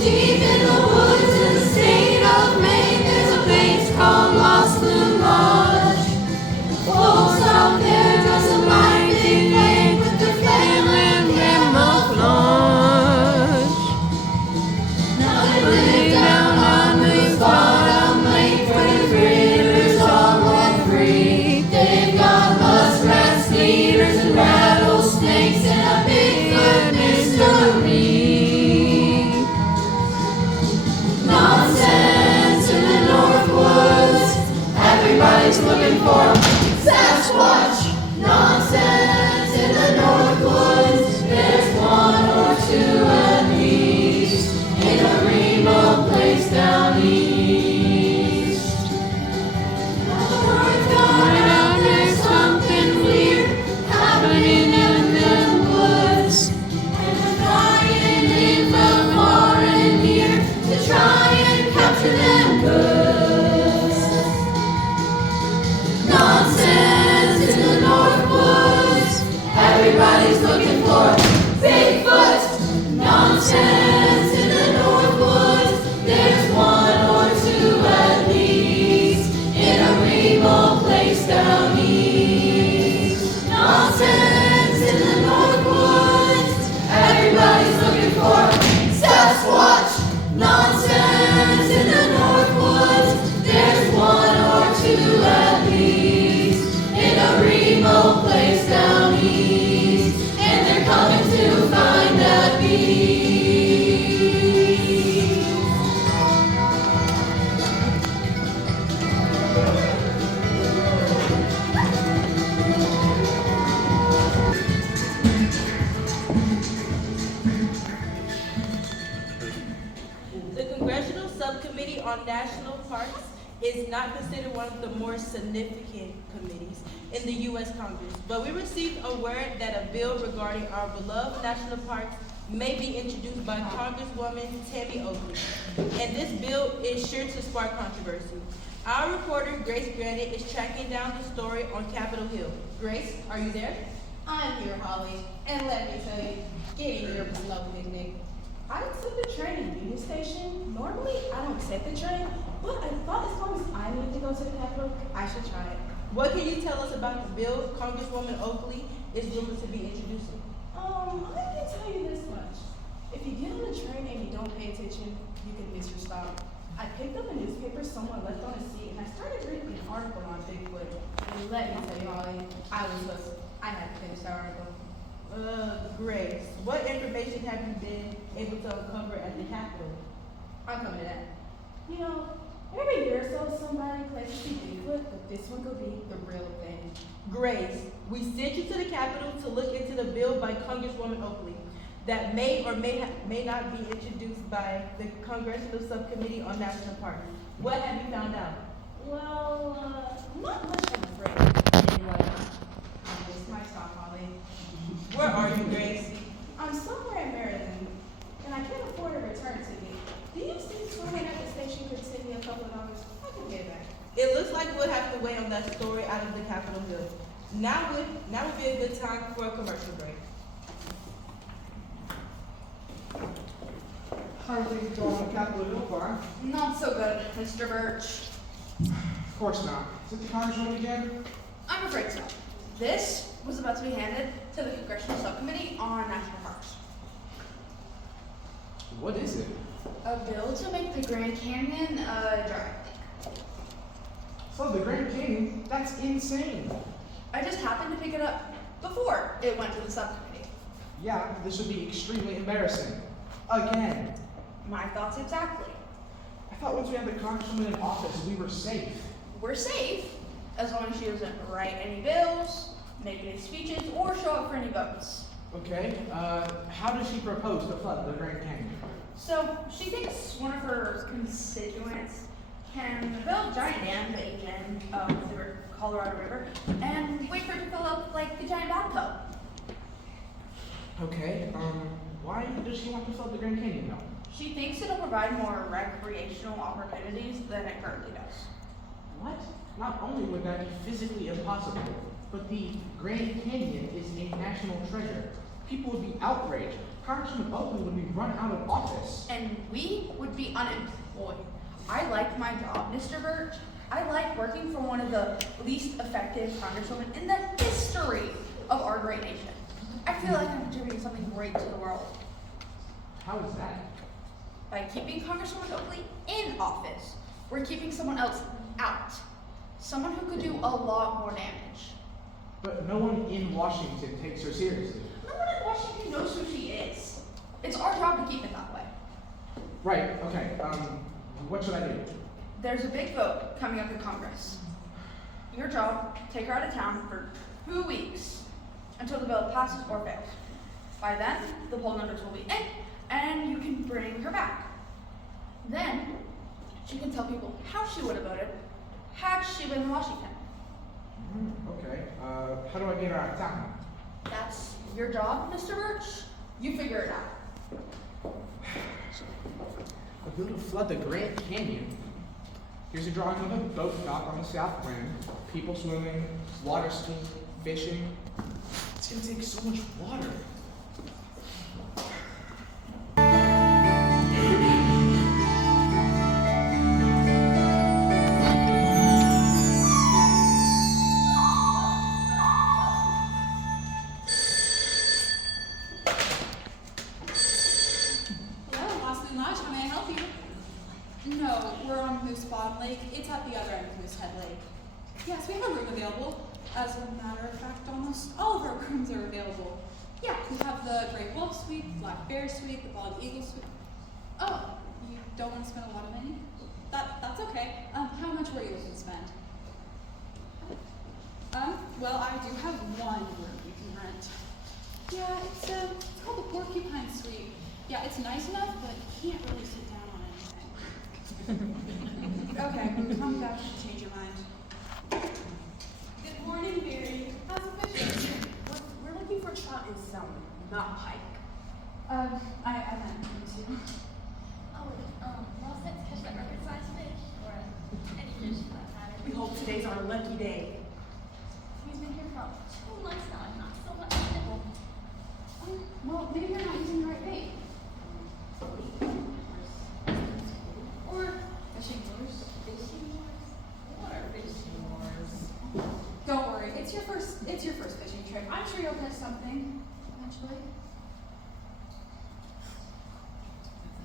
Deep in the woods in the state of Maine, there's a place called Lost Moon Lodge. Folks out there dress up like Big Lake with their family camouflage. Now they live down on the bottom lake where the rivers all run free. They've got muskrats, gators, and rattlesnakes, and a Bigfoot mystery. Nonsense in the North Woods. Everybody's looking for Sasquatch. Nonsense in the North Woods. There's one or two at least in a remote place down east. Word's gone out, there's something weird happening in them woods, and they're flying in from far and near to try and capture them goods. Nonsense in the North Woods. Everybody's looking for Bigfoot. Nonsense in the North Woods. There's one or two at least in a remote place down east. Nonsense in the North Woods. Everybody's looking for Sasquatch. Nonsense in the North Woods. There's one or two at least in a remote place down east, and they're coming to find that beast. The Congressional Subcommittee on National Parks is not considered one of the more significant committees in the U.S. Congress, but we received a word that a bill regarding our beloved national parks may be introduced by Congresswoman Tammy Oakley, and this bill is sure to spark controversy. Our reporter, Grace Granite, is tracking down the story on Capitol Hill. Grace, are you there? I'm here, Holly, and let me tell you, getting here was no picnic. I took the train to Union Station. Normally, I don't take the train, but I thought as long as I need to go to the Capitol, I should try it. What can you tell us about the bill Congresswoman Oakley is rumored to be introducing? I can tell you this much. If you get on the train and you don't pay attention, you can miss your stop. I picked up a newspaper someone left on a seat, and I started reading an article on Bigfoot. And let me tell you, Holly, I had to finish the article. Grace, what information have you been able to uncover at the Capitol? I'm coming to that. You know, every year or so, somebody claims to see Bigfoot, but this one could be the real thing. Grace, we sent you to the Capitol to look into the bill by Congresswoman Oakley that may or may not be introduced by the Congressional Subcommittee on National Parks. What have you found out? Well, not much, I'm afraid. Anyway, I missed my stop, Holly. Where are you, Grace? I'm somewhere in Maryland, and I can't afford a return ticket. Do you think swimming at the station could save me a couple of dollars? I can get back. It looks like we'll have to wait on that story out of the Capitol Hill. Now would be a good time for a commercial break. How are things going on Capitol Hill, Bar? Not so good, Mr. Birch. Of course not. Is it the Congresswoman again? I'm afraid so. This was about to be handed to the Congressional Subcommittee on National Parks. What is it? A bill to make the Grand Canyon a dry lake. So the Grand Canyon? That's insane. I just happened to pick it up before it went to the subcommittee. Yeah, this would be extremely embarrassing. Again. My thoughts exactly. I thought once we had the Congresswoman in office, we were safe. We're safe as long as she doesn't write any bills, make any speeches, or show up for any votes. Okay, how does she propose to flood the Grand Canyon? So she thinks one of her constituents can build giant dams at each end of the Colorado River and wait for it to fill up like a giant bathtub. Okay, why does she want to flood the Grand Canyon though? She thinks it'll provide more recreational opportunities than it currently does. What? Not only would that be physically impossible, but the Grand Canyon is a national treasure. People would be outraged. Congressman Oakley would be run out of office. And we would be unemployed. I like my job, Mr. Birch. I like working for one of the least effective congresswomen in the history of our great nation. I feel like I'm contributing something great to the world. How is that? By keeping Congresswoman Oakley in office, we're keeping someone else out. Someone who could do a lot more damage. But no one in Washington takes her seriously. No one in Washington knows who she is. It's our job to keep it that way. Right, okay, what should I do? There's a big vote coming up in Congress. Your job, take her out of town for 2 weeks until the bill passes or fails. By then, the poll numbers will be in, and you can bring her back. Then, she can tell people how she would have voted had she been in Washington. Okay, how do I get her out of town? That's your job, Mr. Birch. You figure it out. A bill to flood the Grand Canyon. Here's a drawing of a boat dock on the South Rim. People swimming, water skiing, fishing. It's gonna take so much water. Hello, Boston Lodge, how may I help you? No, we're on Moose Bottom Lake. It's at the other end of Moosehead Lake. Yes, we have a room available. As a matter of fact, almost all of our rooms are available. Yeah, we have the Great Wolf Suite, Black Bear Suite, the Bald Eagle Suite. Oh, you don't want to spend a lot of money? That's okay. How much were you looking to spend? Well, I do have one room you can rent. Yeah, it's called the Porcupine Suite. Yeah, it's nice enough, but you can't really sit down on anything. Okay, come back to change your mind. Good morning, Mary. How's the fishing? We're looking for trout and salmon, not pike. I meant me too. Most nets catch that record-sized fish, or any fish for that matter. We hope today's our lucky day. He's been here for about 2 months now and not so much nibble. Well, maybe you're not using the right bait. Or fishing lures. Fishing wars? What are fishing wars? Don't worry, it's your first fishing trip. I'm sure you'll catch something eventually.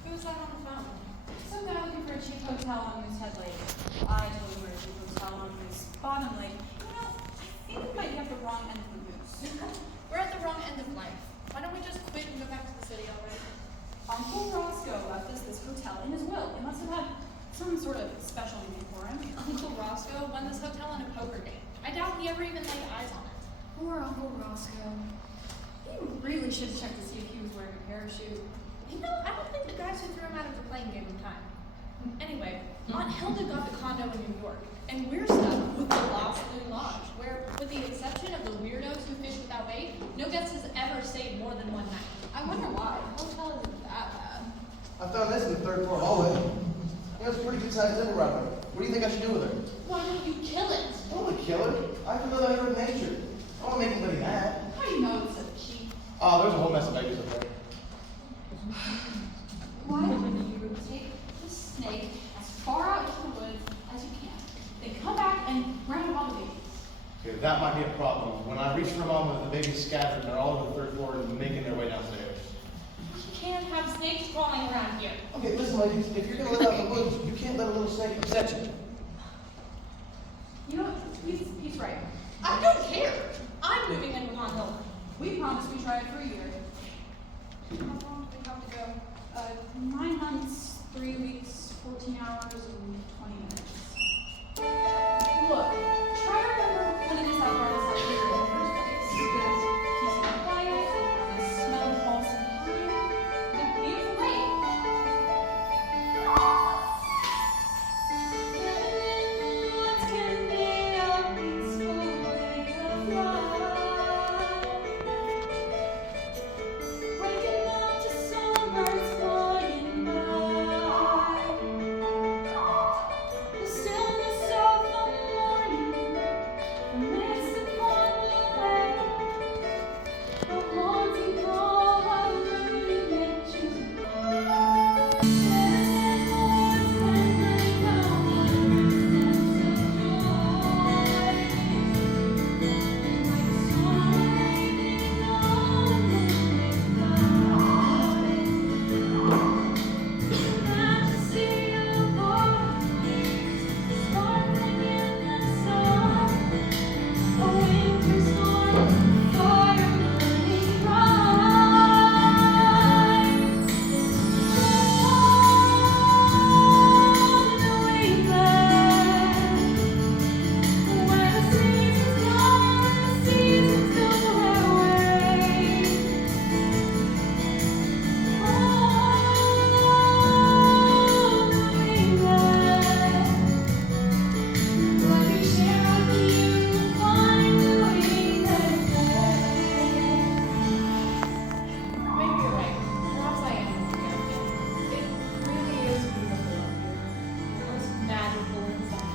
Who's that on the phone? Some guy looking for a cheap hotel on Moosehead Lake. I told him we're a cheap hotel on Moose Bottom Lake. You know, I think we might be at the wrong end of the moose. We're at the wrong end of life. Why don't we just quit and go back to the city already? Uncle Roscoe left us this hotel in his will. It must have had some sort of special meaning for him. Uncle Roscoe won this hotel on a poker game. I doubt he ever even laid eyes on it. Poor Uncle Roscoe. You really should check to see if he was wearing a parachute. You know, I don't think the guys who threw him out of the plane gave him time. Anyway, Aunt Hilda got the condo in New York, and we're stuck with the Lost Blue Lodge, where, with the exception of the weirdos who fish without bait, no guest has ever stayed more than one night. I wonder why. The hotel isn't that bad. I found this in the third floor hallway. You know, it's a pretty good sized dinner wrapper. What do you think I should do with her? Why don't you kill it? I don't want to kill her. I can live out here in nature. I don't want to make anybody mad. How do you know it's so cheap? Oh, there's a whole mess of babies up there. Why don't you take the snake as far out into the woods as you can, then come back and round up all the babies? Okay, that might be a problem. When I reach for mom with the babies scattered, they're all over the third floor and making their way downstairs. You can't have snakes crawling around here. Okay, listen, ladies, if you're gonna live out in the woods, you can't let a little snake upset you. You know, he's right. I don't care. I'm moving in with Aunt Hilda. We promised we try it for a year. How long do we have to go? 9 months, 3 weeks, 14 hours, and 20 minutes. Look, try to remember what it is that brought us out here in the first place. The peaceful quiet, the smell of balsam pine, the beautiful lake. What can be a peaceful way of life? Waking up to songbirds flying by. Maybe you're right. Perhaps I am looking at it. It really is beautiful up here. Almost magical inside.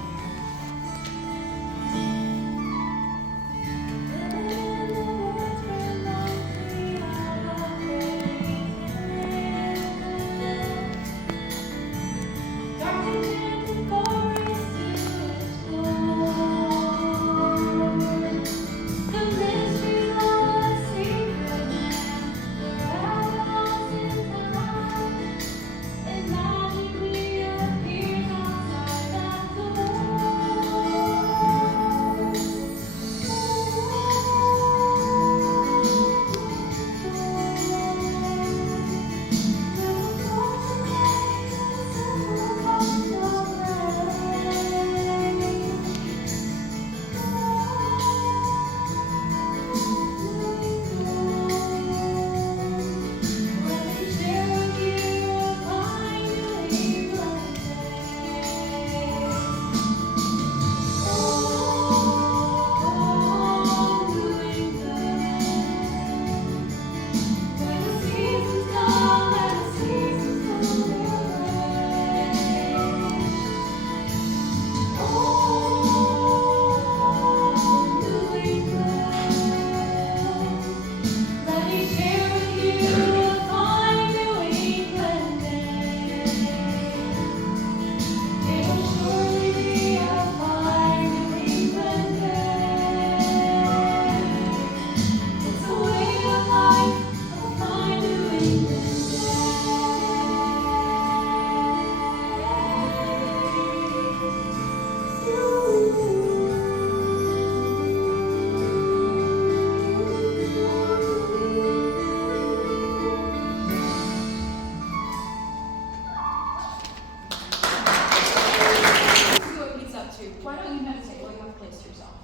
See what Pete's up to. Why don't you meditate while you have place to yourself?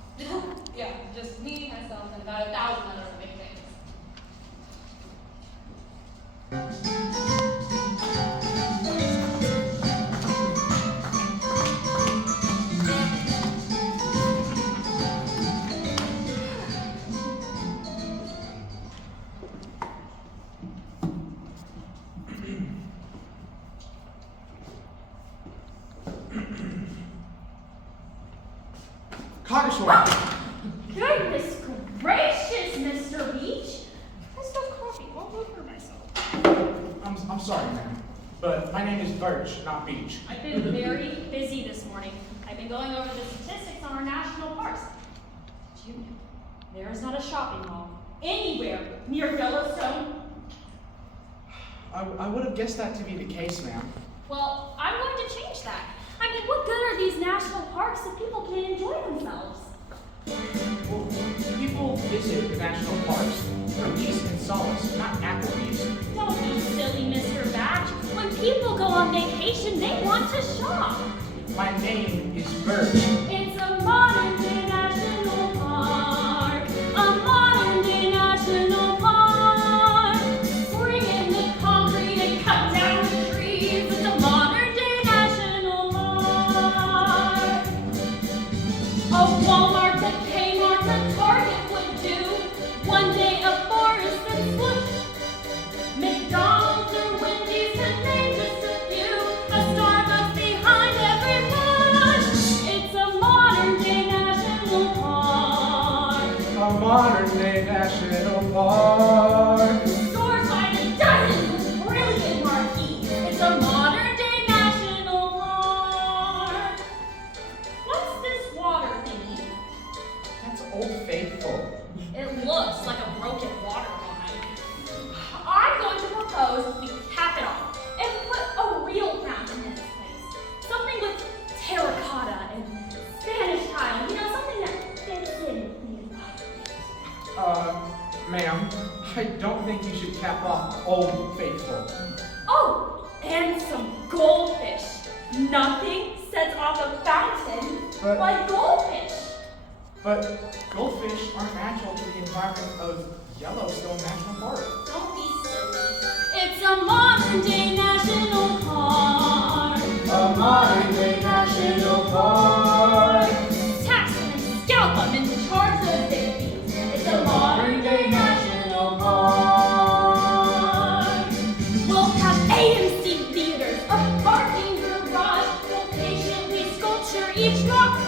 Yeah, just me, myself, and about 1,000 other big things. Congresswoman! Goodness gracious, Mr. Beach. I spilled coffee all over myself. I'm sorry, ma'am, but my name is Birch, not Beach. I've been very busy this morning. I've been going over the statistics on our national parks. Did you know there is not a shopping mall anywhere near Yellowstone? I would have guessed that to be the case, ma'am. Well, I'm going to change that. I mean, what good are these national parks if people can't enjoy themselves? Well, people visit the national parks for peace and solace, not Applebee's. Don't be silly, Mr. Batch. When people go on vacation, they want to shop. My name is Birch. It's a modern day national park. A modern day national park. Bring in the concrete and cut down the trees. It's a modern day national park. A Walmart, a Kmart, a Target would do. One day a forest and swoosh. McDonald's or Wendy's to name just a few. A Starbucks behind every bush. It's a modern day national Old Faithful. Oh, and some goldfish. Nothing sets off a fountain But- like goldfish. But goldfish aren't natural to the environment of Yellowstone National Park. Don't be silly. It's a modern day national park. A modern day national park. Tax them and scalp them and charge those big fees. It's a modern day national park. We'll have AMC theaters, a parking garage. We'll patiently sculpture each rock.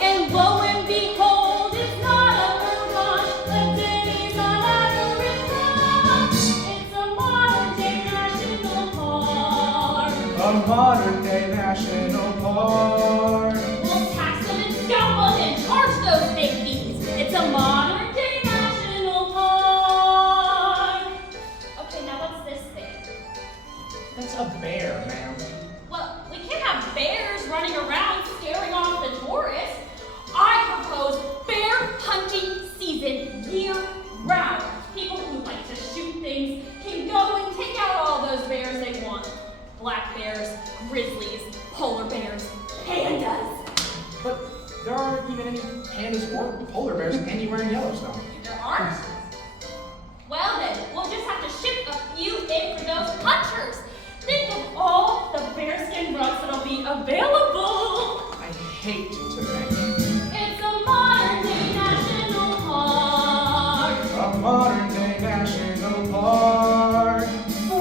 And lo and behold, it's not a mirage. The Denny's on Everett Rock. It's a modern day national park. A modern day national park. We'll tax them and scalp them and charge those big fees. It's a modern day national park. Okay, now what's this thing? That's a bear, ma'am. Well, we can't have bears running around scaring off the tourists. I propose bear hunting season year round. People who like to shoot things can go and take out all those bears they want. Black bears, grizzlies, polar bears, pandas. But there aren't even any pandas or polar bears anywhere in Yellowstone. There aren't. Well then, we'll just have to ship a few in for those hunters. Think of all the bearskin rugs that'll be available. I hate to mention. It's a modern day national park. A modern day national park.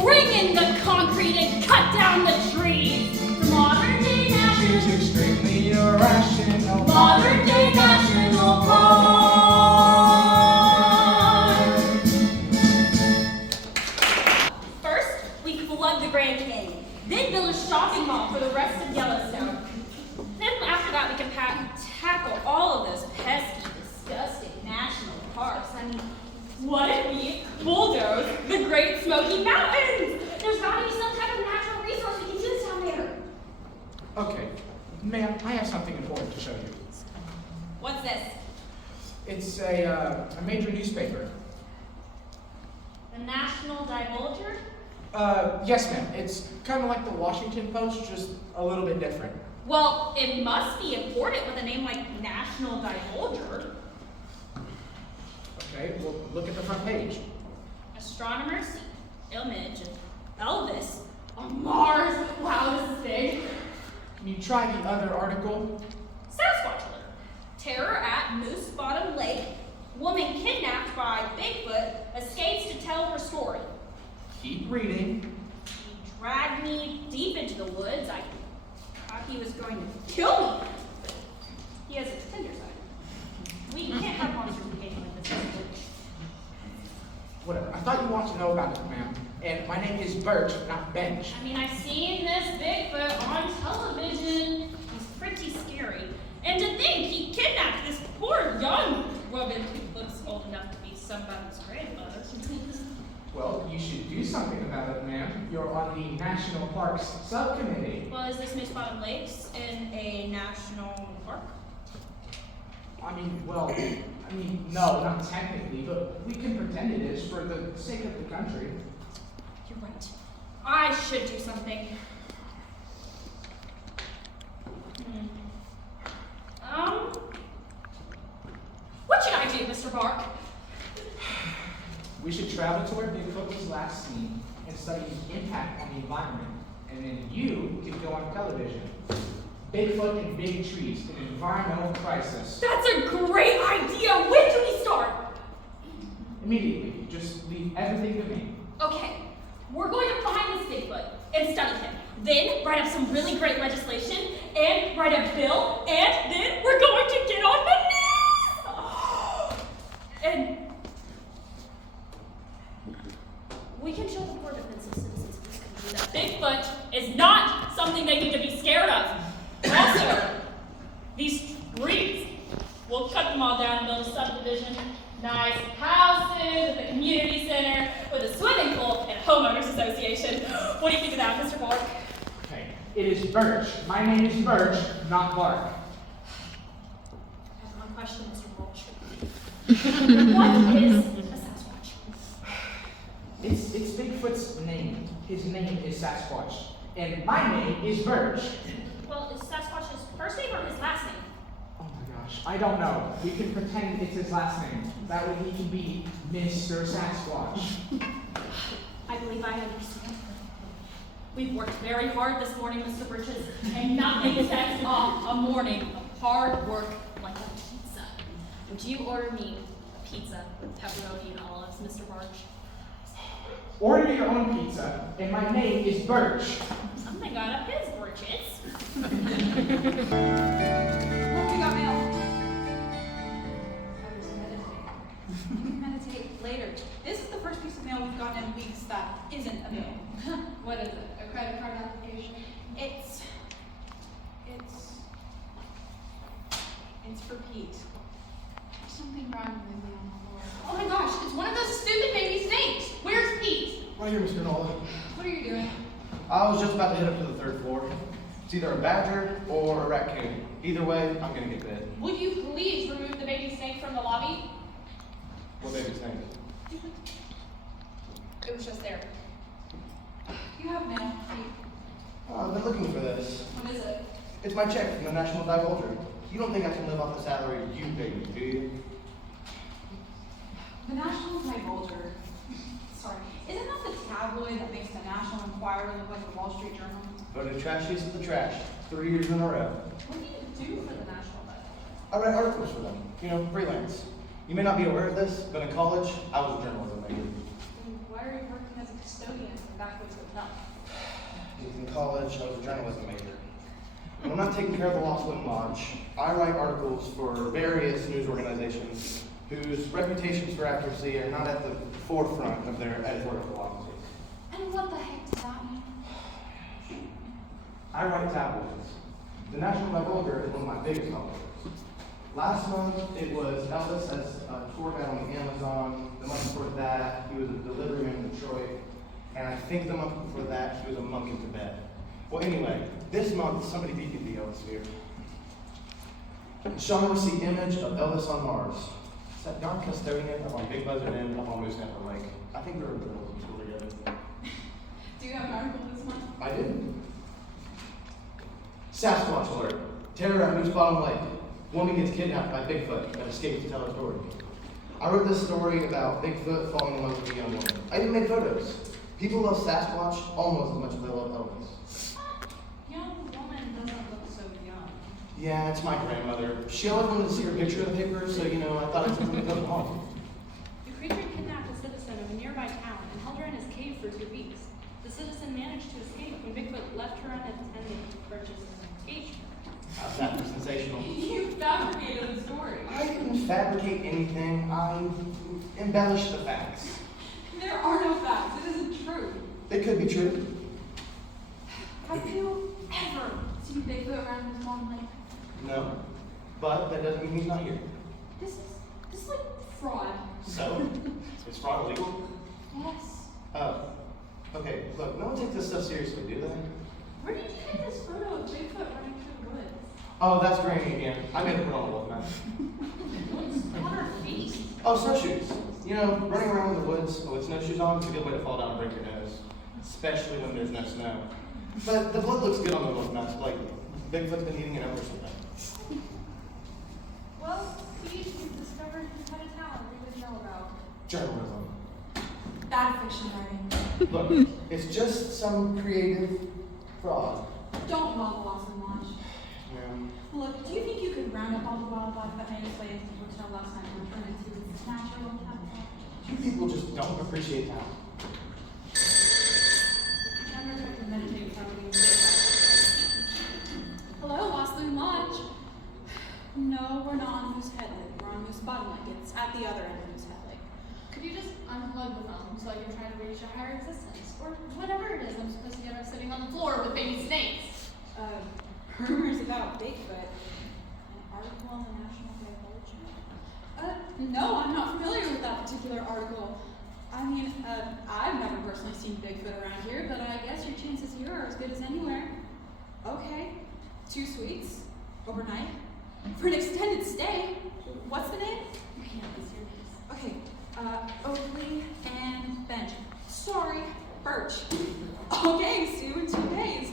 Bring in the concrete and cut down the trees. The modern day It's national extremely irrational. Modern day national park. First, we flood the Grand Canyon. Then build a shopping mall for the rest of Yellowstone. Then after that, we can tackle all of those pesky, disgusting national parks. I mean, what if we bulldoze the Great Smoky Mountains? There's got to be some type of natural resource we can use down there. Okay, ma'am, I have something important to show you. What's this? It's a major newspaper. The National Divulger? Yes, ma'am. It's kind of like the Washington Post, just a little bit different. Well, it must be important with a name like National Divulger. Okay, well, look at the front page. Astronomers see image of Elvis on Mars. Wow, this is big. Can you try the other article? Sasquatch alert. Terror at Moose Bottom Lake. Woman kidnapped by Bigfoot escapes to tell her story. Keep reading. He dragged me deep into the woods. I thought he was going to kill me. He has a tender side. We can't have monsters behaving like this. Whatever. I thought you wanted to know about it, ma'am. And my name is Birch, not Bench. I mean, I've seen this Bigfoot on television. He's pretty scary. And to think he kidnapped this poor young woman who looks old enough to be somebody's grandmother. Well, you should do something about it, ma'am. You're on the National Parks Subcommittee. Well, is this Moose Bottom Lakes in a national park? No, not technically, but we can pretend it is for the sake of the country. You're right. I should do something. What should I do, Mr. Bark? We should travel to where Bigfoot was last seen and study his impact on the environment. And then you can go on television. Bigfoot and big trees, an environmental crisis. That's a great idea! When do we start? Immediately, just leave everything to me. Okay, we're going to find this Bigfoot and study him. Then write up some really great legislation and write a bill, and then we're going to get on the news! And we can show the board that the citizens of this country that Bigfoot is not something they need to be scared of. Also, these trees, we'll cut them all down and build a subdivision. Nice houses, with a community center, with a swimming pool, and a homeowners association. What do you think of that, Mr. Bark? Okay, it is Birch. My name is Birch, not Bark. I have one question, Mr. Mulch. What is a Sasquatch? It's Bigfoot's name. His name is Sasquatch. And my name is Birch. Well, is Sasquatch his first name or his last name? Oh my gosh, I don't know. We can pretend it's his last name. That way he can be Mr. Sasquatch. I believe I understand. We've worked very hard this morning, Mr. Bridges, and nothing sets off a morning of hard work like a pizza. Would you order me a pizza with pepperoni and olives, Mr. Barge? Order your own pizza, and my name is Birch. Something got up his britches. Look, we got mail. I was meditating. Meditate later. This is the first piece of mail we've gotten in weeks that isn't a mail. What is it? A credit card application? It's for Pete. There's something wrong with me on the floor. Oh my gosh, it's one of those stupid baby snakes. Where's Pete? Right here, Mr. Nola. What are you doing? I was just about to head up to the 3rd floor. It's either a badger or a raccoon. Either way, I'm gonna get bit. Would you please remove the baby snake from the lobby? What baby snake? It was just there. You have mail, Pete. I've been looking for this. What is it? It's my check from the National Divulger. You don't think I can live off the salary you pay me, do you? The National Divulger. Sorry. Isn't that the tabloid that makes the National Enquirer look like the Wall Street Journal? Voted trashiest of the trash 3 years in a row. What do you do for the National Divulger? I write articles for them, freelance. You may not be aware of this, but in college, I was a journalism major. Why are you working as a custodian in Backwoods Hotel? In college, I was a journalism major. When I'm not taking care of the Lost Lodge, I write articles for various news organizations whose reputations for accuracy are not at the forefront of their editorial offices. And what the heck does that mean? I write tabloids. The National Divulger is one of my biggest publishers. Last month, it was Elvis as a tour guide on the Amazon. The month before that, he was a delivery man in Detroit. And I think the month before that, he was a monk in Tibet. Well, anyway, this month, somebody beat me to the Elvis here. Sean was the image of Elvis on Mars. It's that darn custodian up on Big Buzzard Inn up on Moose Nether Lake. I think we were in school together. Do you have an article this month? I did. Sasquatch alert. Terror at Moose Bottom Lake. Woman gets kidnapped by Bigfoot but escapes to tell her story. I wrote this story about Bigfoot falling in love with a young woman. I even made photos. People love Sasquatch almost as much as they love Elvis. Young woman doesn't look so young. Yeah, it's my grandmother. She always wanted to see her picture in the paper, so I thought I'd send something to home. The creature kidnapped a citizen of a nearby town and held her in his cave for 2 weeks. The citizen managed to escape when Bigfoot left her unattended to purchase an engagement. How's that for sensational? You fabricated the story. I didn't fabricate anything. I embellished the facts. There are no facts. It isn't true. It could be true. Have you ever seen Bigfoot around this long lake? No. But that doesn't mean he's not here. This is like fraud. So? Is fraud illegal? Yes. Oh. Okay, look, no one takes this stuff seriously, do they? Where did you get this photo of Bigfoot running through the woods? Oh, that's Granny again. I made her put on a wolf mask. What's on her feet? Oh, snowshoes. Running around in the woods with snowshoes on is a good way to fall down and break your nose. Especially when there's no snow. But the blood looks good on the wolf mask, like Bigfoot's been eating it up or something. Well, Pete, you've discovered you had a talent we didn't know about. Journalism. Bad fiction writing. Look, it's just some creative fraud. Don't log lost and launch. Yeah. Look, do you think you could round up all the wildlife that made its way into the hotel last night and return it to its natural habitat? You people just don't appreciate talent. I'm going to meditate before we Hello, Wasloon Lodge. No, we're not on Moose Head Lake. We're on Moose Bottom Lake. It's at the other end of Moose Head Lake. Could you just unplug the phone so I can try to reach a higher existence? Or whatever it is I'm supposed to get her sitting on the floor with baby snakes. Rumors about Bigfoot. An article on the National Divulger. No, I'm not familiar with that particular article. I mean, I've never personally seen Bigfoot around here, but I guess your chances here are as good as anywhere. Okay. 2 suites. Overnight. For an extended stay. What's the name? You can't be serious. Okay. Oakley and Bench. Sorry, Birch. Okay, see you in 2 days.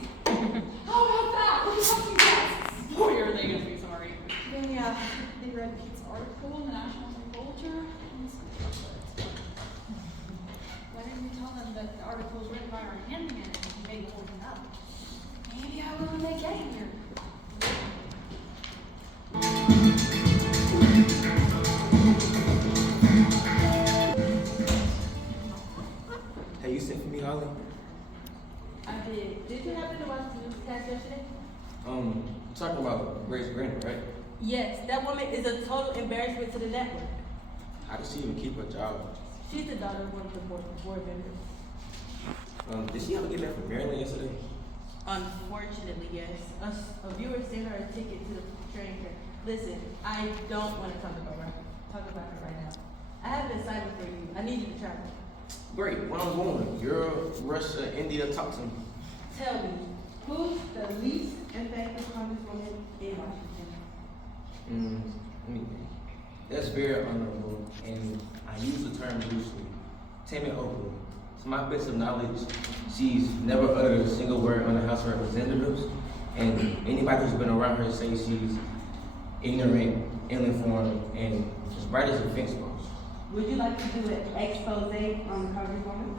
How about that? Let's have some guests. Boy, are they gonna be sorry. They read Pete's article in the National Agriculture. Why didn't you tell them that the article was written by our handyman and they pulled it up? Maybe I will when they get here. Hey, you sent for me, Holly? I did. Did you happen to watch the newscast yesterday? You're talking about Grace Grant, right? Yes, that woman is a total embarrassment to the network. How does she even keep her job? She's the daughter of one of the board members. Did she ever get back from Maryland yesterday? Unfortunately, yes. A viewer sent her a ticket to the train track. Listen, I don't want to talk about her right now. I have an assignment for you. I need you to travel. Great, when I'm going, Europe, Russia, India, talk to me. Tell me, who's the least effective congresswoman in Washington? Let me think. That's very honorable, and I use the term loosely. Tammy Oakley. To my best of knowledge, she's never uttered a single word on the House of Representatives, and anybody who's been around her says she's ignorant, ill-informed, and as bright as a fence post. Would you like to do an expose on the congresswoman?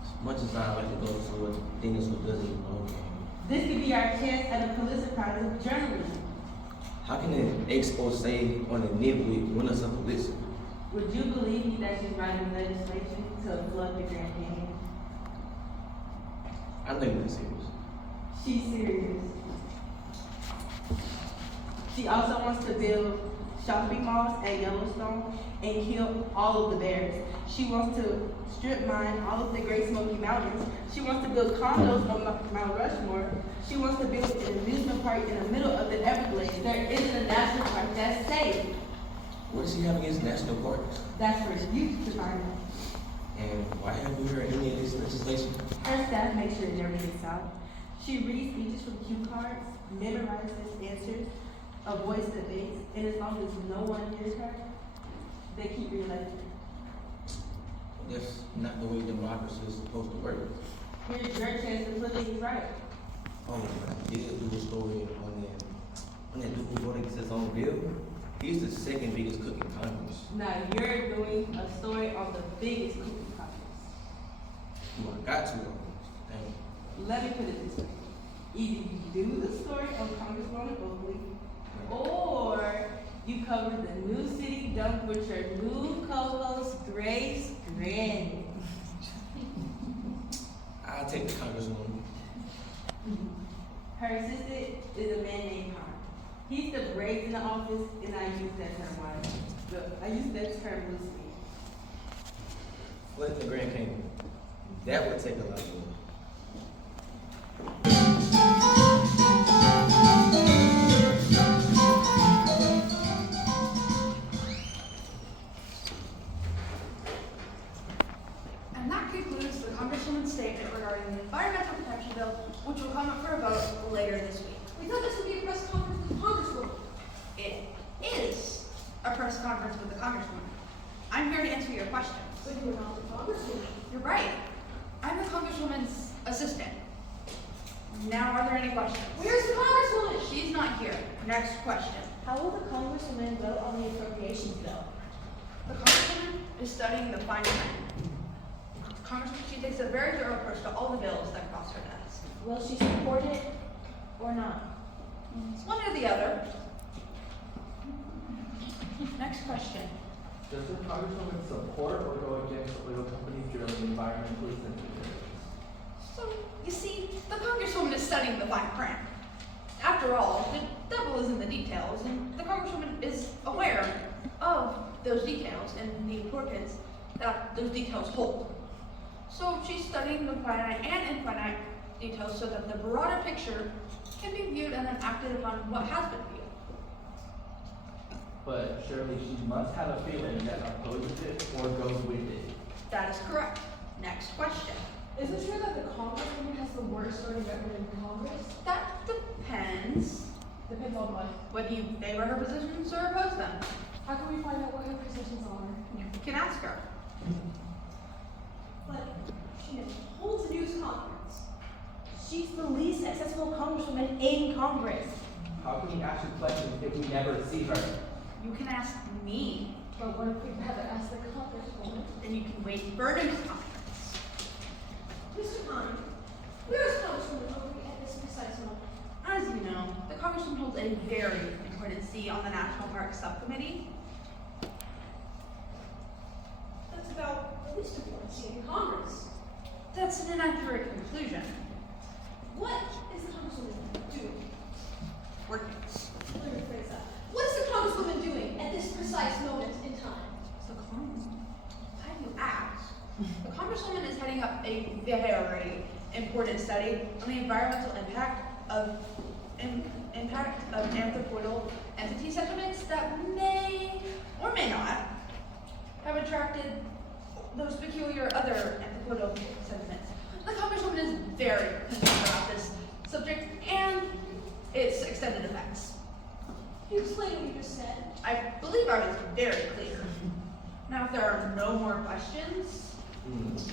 As much as I like to go to a dentist who doesn't, okay. This could be our chance at a Pulitzer Prize of journalism. How can an expose on a nitwit win us a Pulitzer? Would you believe me that she's writing legislation to flood the Grand Canyon? I know you're not serious. She's serious. She also wants to build shopping malls at Yellowstone and kill all of the bears. She wants to strip mine all of the Great Smoky Mountains. She wants to build condos on Mount Rushmore. She wants to build an amusement park in the middle of the Everglades. There isn't a national park that's safe. What does she have against national parks? That's for you to find out. And why haven't we heard any of this legislation? Her staff makes sure it never gets out. She reads speeches from cue cards, memorizes answers, avoids debates, and as long as no one hears her, they keep reelecting. That's not the way democracy is supposed to work. Here's your chance to put things right. Oh, but I did do a story on that dude who voted against his own bill. He's the second biggest cook in Congress. Now you're doing a story on the biggest cookie congress. Well, I got to almost. Let me put it this way. Either you do the story on Congresswoman Oakley, or you cover the new city dump with your new co-host, Grace Grant. I'll take the Congresswoman. Her assistant is a man named Con. He's the brains in the office, and I use that term widely. I use that term loosely. Flooding the Grand Canyon. That would take a lot of work. And that concludes the Congresswoman's statement regarding the Environmental Protection Bill, which will come up for a vote later this week. We thought this would be a press conference with the Congresswoman. It is a press conference with the Congresswoman. I'm here to answer your questions. But you're not the Congresswoman. You're right. I'm the Congresswoman's assistant. Now, are there any questions? Where's the Congresswoman? She's not here. Next question. How will the Congresswoman vote on the appropriations bill? The Congresswoman is studying the fine print. She takes a very thorough approach to all the bills that cross her desk. Will she support it or not? It's one or the other. Next question. Does the Congresswoman support or go against oil companies drilling environmentally sensitive areas? So, you see, the Congresswoman is studying the fine print. After all, the devil is in the details, and the Congresswoman is aware of those details and the importance that those details hold. So she's studying the finite and infinite details so that the broader picture can be viewed and then acted upon what has been viewed. But surely she must have a feeling that opposes it or goes with it. That is correct. Next question. Is it true that the Congresswoman has the worst voting record in Congress? That depends. Depends on what. Whether you favor her positions or oppose them. How can we find out what her positions are? You can ask her. but she never holds a news conference. She's the least accessible congresswoman in Congress. How can we ask her questions if we never see her? You can ask me, But what if we'd rather ask the congresswoman? then you can wait for a news conference. Mr. Pine, where is Congresswoman Oakley at this precise moment? As you know, the congressman holds a very important seat on the National Park Subcommittee. That's about the least important seat in Congress. That's an inaccurate conclusion. What is the congresswoman doing? Working. Let me rephrase that. What is the congresswoman doing at this precise moment in time? How do you ask? The congresswoman is heading up a very important study on the environmental impact of anthropoidal entity settlements that may or may not have attracted those peculiar other anthropoidal sediments. The congresswoman is very concerned about this subject and its extended effects. Can you explain what you just said? I believe I was very clear. Now, if there are no more questions,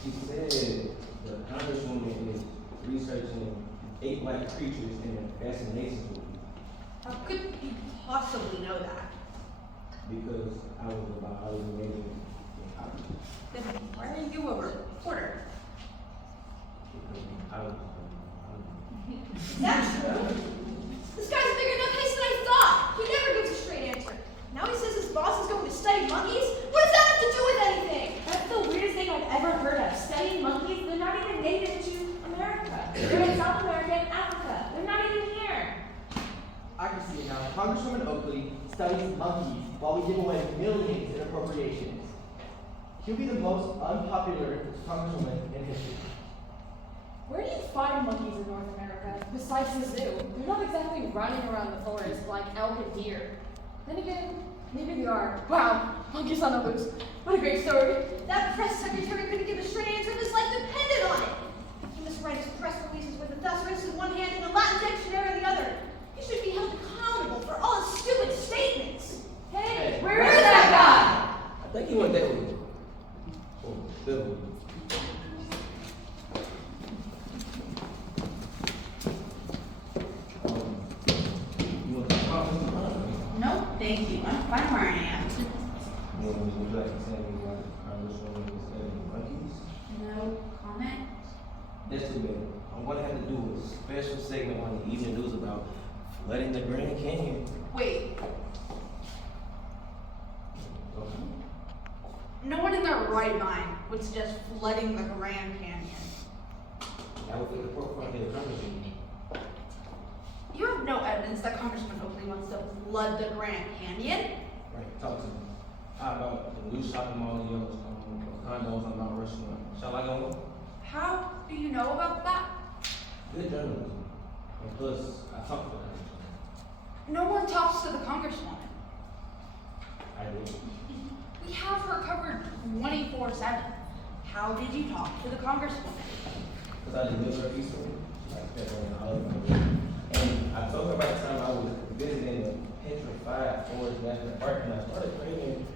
She said the congresswoman is researching ape-like creatures and their fascinations with you how could you possibly know that? because I was amazing. Then why are you a reporter? I was Is that true? This guy's a bigger nutcase than I thought. He never gives a straight answer. Now he says his boss is going to study monkeys. What does that have to do with anything? That's the weirdest thing I've ever heard of. Studying monkeys, they're not even native to America. They're in South America and Africa. They're not even here. I can see it now. Congresswoman Oakley studies monkeys while we give away millions in appropriations. She'll be the most unpopular congresswoman in history. Where do you find monkeys in North America? Besides the zoo, they're not exactly running around the forest like elk and deer. Then again, maybe they are. Wow, monkeys on the loose. What a great story. That press secretary couldn't give a straight answer if his life depended on it. He must write his press releases with a thesaurus in one hand and a Latin dictionary in the other. He should be held accountable for all his stupid statements. Hey, where is that guy? I think he went that way. Oh, that way. You want to talk to me? No, thank you. I'm fine where I am. Would you like to tell me why the congresswoman is studying monkeys? No comment. That's too bad. I'm gonna have to do a special segment on the evening news about flooding the Grand Canyon. Wait, no one in their right mind would suggest flooding the Grand Canyon. That would be the forefront of the conversation. You have no evidence that Congressman Oakley wants to flood the Grand Canyon. Right, talk to me. How about the new shopping mall in Yellowstone, condos on Mount Rushmore? Shall I go? How do you know about that? Good journalism. And plus, I talk to the congressman. No one talks to the Congresswoman. I do. We have her covered 24/7. How did you talk to the Congresswoman? Because I deliver her recently. Like that on all of my work. And I told her about the time I was visiting the Petrified Forest National Park and I started craving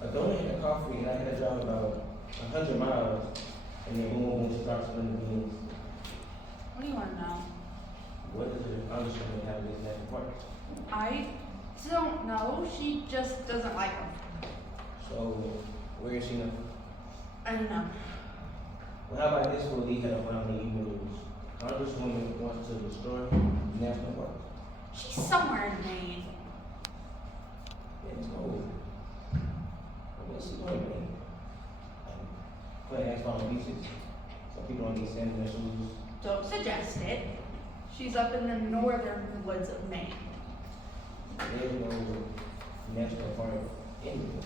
a donut and a coffee and I had to drive about 100 miles and then boom, she starts spilling the beans. What do you want to know? What does the congresswoman have in this national park? I don't know. She just doesn't like him. So, where is she now? I don't know. Well, how about this will lead her around the evening news? Congresswoman wants to destroy the national park. She's somewhere in Maine. Yeah, it's cold. What's she doing, man? Playing asphalt on beaches. So people don't get sand in their shoes. Don't suggest it. She's up in the northern woods of Maine. There's no national park anywhere.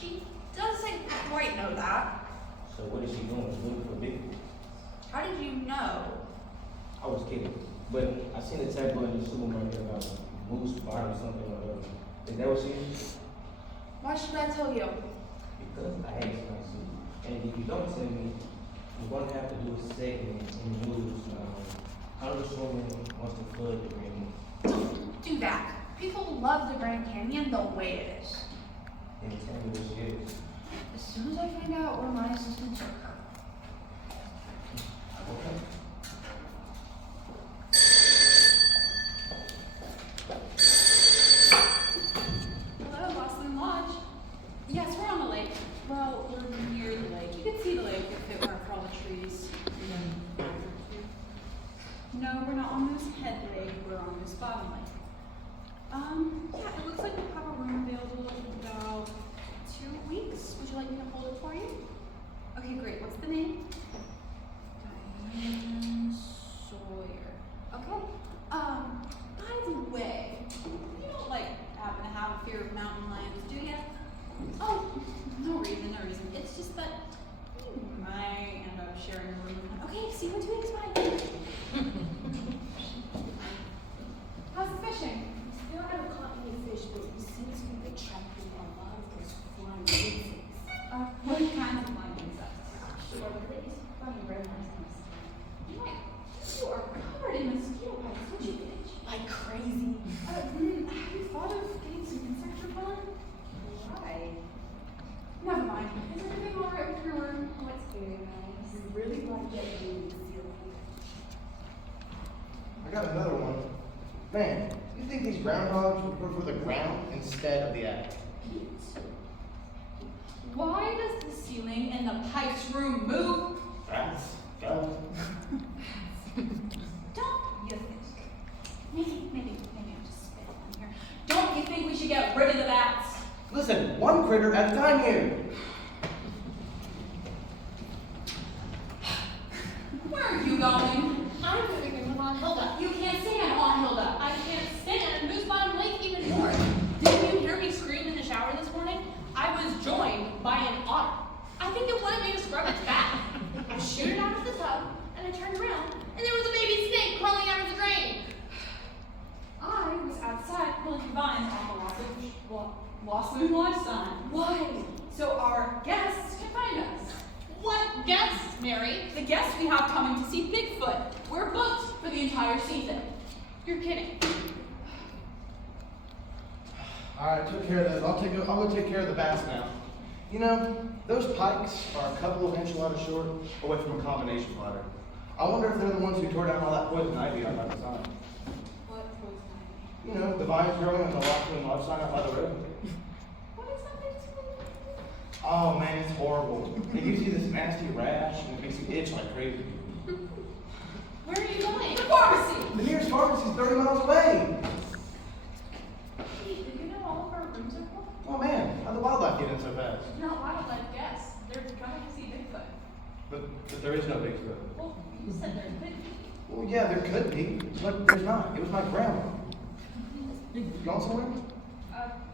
She doesn't quite know that. So what is she doing? Looking for Bigfoot? How did you know? I was kidding. But I seen a tabloid in the supermarket about moose bar or something or whatever. Is that what she is? Why should I tell you? Because I asked my see. And if you don't tell me, we're going to have to do a segment in the news. Congresswoman wants to flood the Grand Canyon. Don't do that. People love the Grand Canyon the way it is. And tell me what she is. As soon as I find out where my assistant took her. see you in 2 weeks, bye. How's the fishing? Still haven't caught any fish, but you seem to be attracting a lot of those flying insects. What kind of flying insects? Sure, but they just flying red ones. You are covered in mosquito bites, don't you bitch? Like crazy. Have you thought of getting some insect repellent? Why? Never mind. Is everything alright with your room? Oh, it's very nice. We really like that blue ceiling. I got another one. Man, you think these groundhogs would prefer the ground instead of the attic? Why does the ceiling in the pipes room move? Rats. Go. Don't you think? Maybe I'm just spitballing here. Don't you think we should get rid of the bats? Listen, one critter at a time here. Where are you going? I'm moving in with Aunt Hilda. You can't stand Aunt Hilda. I can't stand Moose Bottom Lake even more. Didn't you hear me scream in the shower this morning? I was joined by an otter. I think it wanted me to scrub its back. I shooed it out of the tub, and I turned around, and there was a baby snake crawling out of the drain. I was outside pulling vines off the Lost Moon Lifestyle. Why? So our guests can find us. What guests, Mary? The guests we have coming to see Bigfoot. We're booked for the entire season. You're kidding. Alright, took care of that. I'll go take care of the bats now. You know, those pikes are a couple of enchiladas short away from a combination ladder. I wonder if they're the ones who tore down all that poison ivy on my design. What poison ivy? You know, the vines growing on the Lost Moon Love sign out by the road. What is that thing to? Oh man, it's horrible. It gives you this nasty rash and it makes you itch like crazy. Where are you going? The pharmacy! The nearest pharmacy is 30 miles away. Hey, did you know all of our rooms are full? Oh man, how'd the wildlife get in so fast? Not wildlife guests. They're coming to see Bigfoot. But there is no Bigfoot. Well, you said there could be. Well, yeah, there could be, but there's not. It was my grandma. You going somewhere?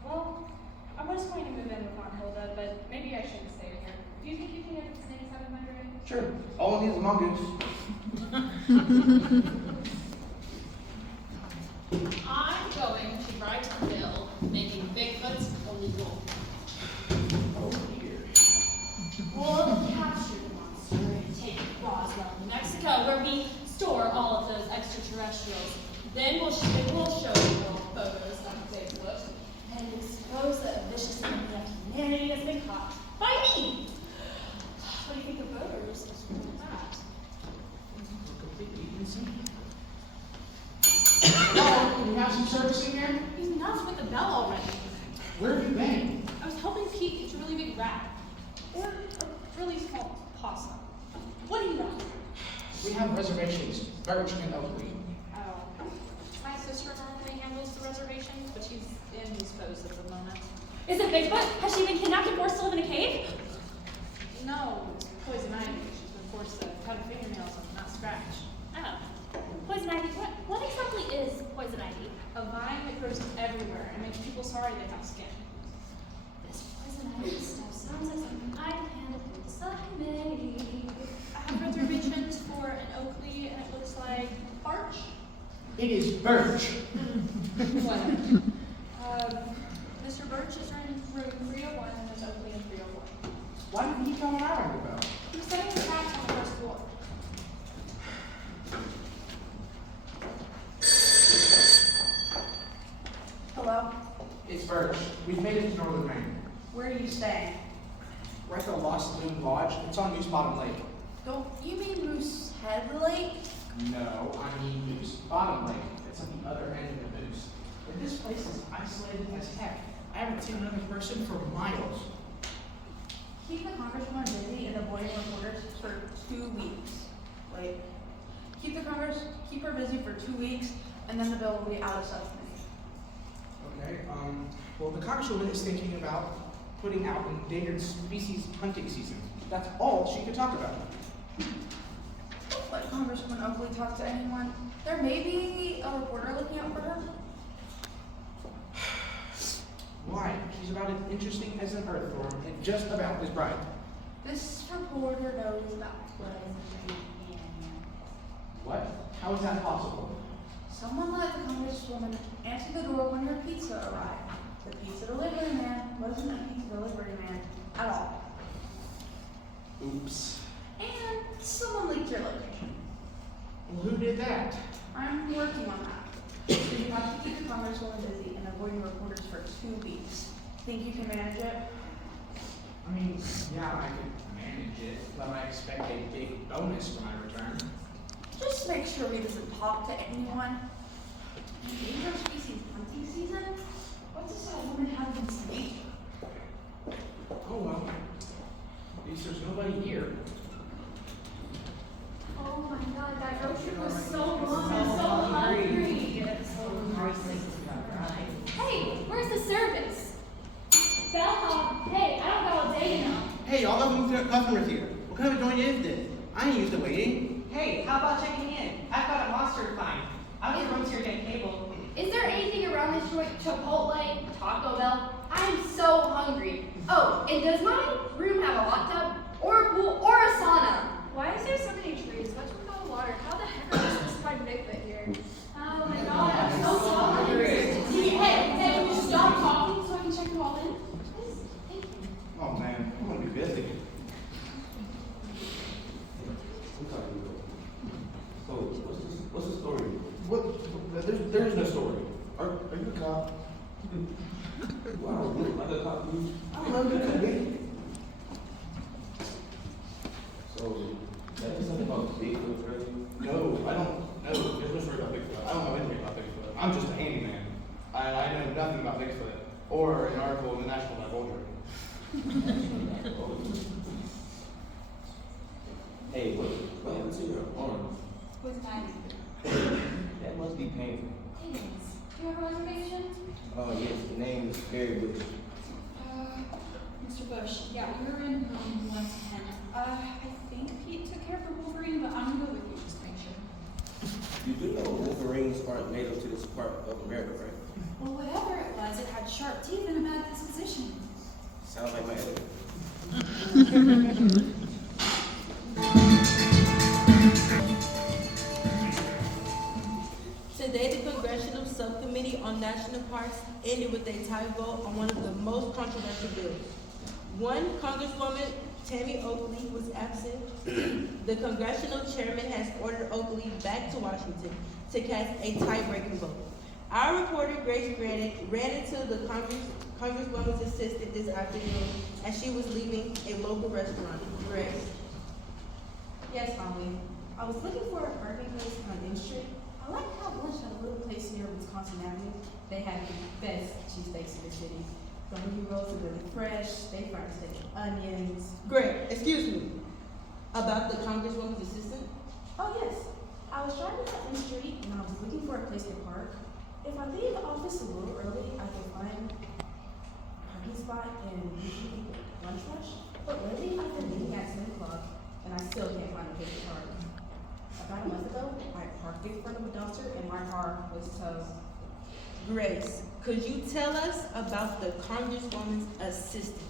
Well, I was going to move in with Aunt Hilda, but maybe I shouldn't stay here. Do you think you can get the snakes out of my drain? Sure. All I need is a mongoose. I'm going to write a bill making Bigfoot illegal. Oh dear. We'll capture the monster and take it to Roswell, New Mexico, where we store all of those extraterrestrials. Then we'll show you all photos of Bigfoot and expose that a vicious enemy of humanity has been caught by me. What do you think of voters? That? Completely insane. Hello, can we have some service in here? He's nuts with the bell already. Where have you been? I was helping Pete catch a really big rat. Or a really small possum. What do you want? We have reservations, Birch and Oakley. Oh. My sister normally handles the reservations, but she's indisposed at the moment. Is it Bigfoot? Has she been kidnapped and forced to live in a cave? No, it's poison ivy. She's been forced to cut her fingernails off, not scratch. Oh. Poison ivy? What exactly is poison ivy? A vine that grows everywhere and makes people sorry they have skin. This poison ivy stuff sounds like something I can handle with the subcommittee. I have reservations for an Oakley, and it looks like Barch. It is Birch. What? Mr. Birch is in room 301 and there's Oakley in 301. Why didn't he come around about? He was setting the traps on the first floor. Hello? It's Birch. We've made it to Northern Maine. Where are you staying? We're at the Lost Moon Lodge. It's on Moose Bottom Lake. Don't you mean Moose Head Lake? No, I mean Moose Bottom Lake. It's on the other end of the Moose. But this place is isolated as heck. I haven't seen another person for miles. Keep the congresswoman busy and avoiding reporters for 2 weeks. Wait. Keep her busy for 2 weeks, and then the bill will be out of subcommittee. Okay, well, the Congresswoman is thinking about putting out an endangered species hunting season. That's all she could talk about. Don't let Congresswoman Oakley talk to anyone. There may be a reporter looking out for her. Why? She's about as interesting as an earthworm and just about as bright. This reporter knows about poison ivy and is that possible? Someone let the congresswoman answer the door when her pizza arrived. The pizza delivery man wasn't a pizza delivery man at all. Oops. And someone leaked your location. Well, who did that? I'm working on that. So you have to keep the congresswoman busy and avoiding reporters for 2 weeks. Think you can manage it? I mean, yeah, I could manage it, but I expect a big bonus when I return. Just make sure he doesn't talk to anyone. Endangered species hunting season? What does that woman have against nature? Oh well. At least there's nobody here. Oh my god, that road trip was so long. I'm so hungry. Hey, where's the service? Bellhop, hey, I don't got all day, you know. Hey, all the customers here. What kind of a joint is this? I ain't used to waiting. Hey, how about checking in? I've got a monster to find. I'll get room to your damn table. Is there anything around this joint? Chipotle, Taco Bell? I'm so hungry. Oh, and does my room have a hot tub, or a pool, or a sauna? Why is there so many trees? What's with all the water? How the heck are we supposed to find Bigfoot here? Oh my god, I'm so hungry. Hey, will you stop talking so I can check it all in? Oh man, I'm gonna be busy. So, what's the story? What? There's no story. Are you a cop? Wow, you look like a cop, dude. I don't know, you could be. So, that is something about Bigfoot, right? No, I don't know. There's no story about Bigfoot. I don't know anything about Bigfoot. I'm just a handyman. I know nothing about Bigfoot or an article in the National Divulger. Hey, what happened to your arm? Who's mine? That must be painful. Hey, do you have a reservation? Oh, yes, the name is Barry Bush. Mr. Bush, yeah, we were in room 110. I think Pete took care of the Wolverine, but I'm gonna go with you just to make sure. You do know Wolverines aren't native to this part of America, right? Well, whatever it was, it had sharp teeth and a bad disposition. Sounds like my editor. Today, the Congressional Subcommittee on National Parks ended with a tie vote on one of the most controversial bills. One, Congresswoman Tammy Oakley was absent. The congressional chairman has ordered Oakley back to Washington to cast a tie-breaking vote. Our reporter, Grace Granite, ran into the Congresswoman's assistant this afternoon as she was leaving a local restaurant. Grace. Yes, Holly. I was looking for a parking place on M Street. I like how lunch at a little place near Wisconsin Avenue. They have the best cheesesteaks in the city. The honey rolls are really fresh. They fry steak with onions. Great. Excuse me. About the Congresswoman's assistant? Oh yes. I was driving down M Street and I was looking for a place to park. If I leave the office a little early, I can find a parking spot and usually lunch rush. But lately I've been leaving at 10 o'clock and I still can't find a place to park. About a month ago, I parked in front of a dumpster and my car was towed. Grace, could you tell us about the Congresswoman's assistant?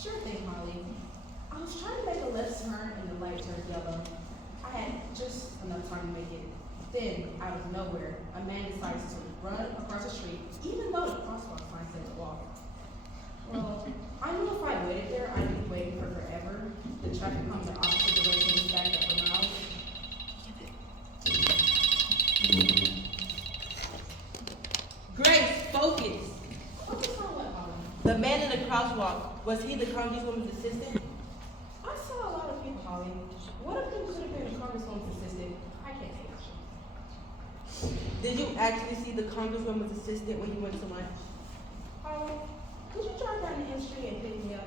Sure thing, Holly. I was trying to make a left turn and the light turned yellow. I had just enough time to make it. Then, out of nowhere, a man decides to run across the street, even though the crosswalk sign said to walk. Well, I knew if I waited there, I'd be waiting for forever. The traffic comes the opposite direction and backed up for miles. Grace, focus. Focus on what, Holly? The man in the crosswalk, was he the Congresswoman's assistant? I saw a lot of people, Holly. One of them could have been a Congresswoman's assistant. I can't say for sure. Did you actually see the Congresswoman's assistant when you went to lunch? Holly, could you drive down the M Street and pick me up?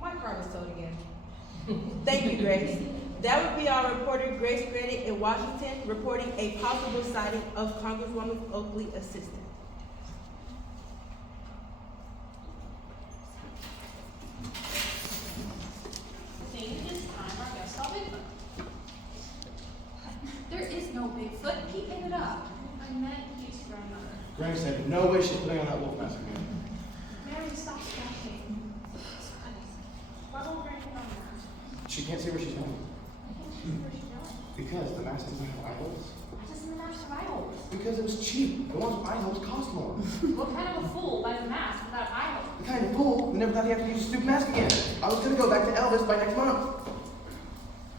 My car was towed again. Thank you, Grace. That would be our reporter, Grace Granite in Washington, reporting a possible sighting of Congresswoman Oakley assistant. Maybe this time our guest saw Bigfoot. There is no Bigfoot. Keep it up. I meant Pete's grandmother. Granny said, no way she's putting on that wolf mask again. Mary, stop scratching. Why won't Granny on that? She can't see where she's going. I can't see where she's going. Because the mask doesn't have eyeholes? Why doesn't the mask have eyeholes? Because it was cheap. The ones with eyeholes cost more. What kind of a fool buys a mask without eyeholes? The kind of fool who never thought he had to use a stupid mask again. I was gonna go back to Elvis by next month.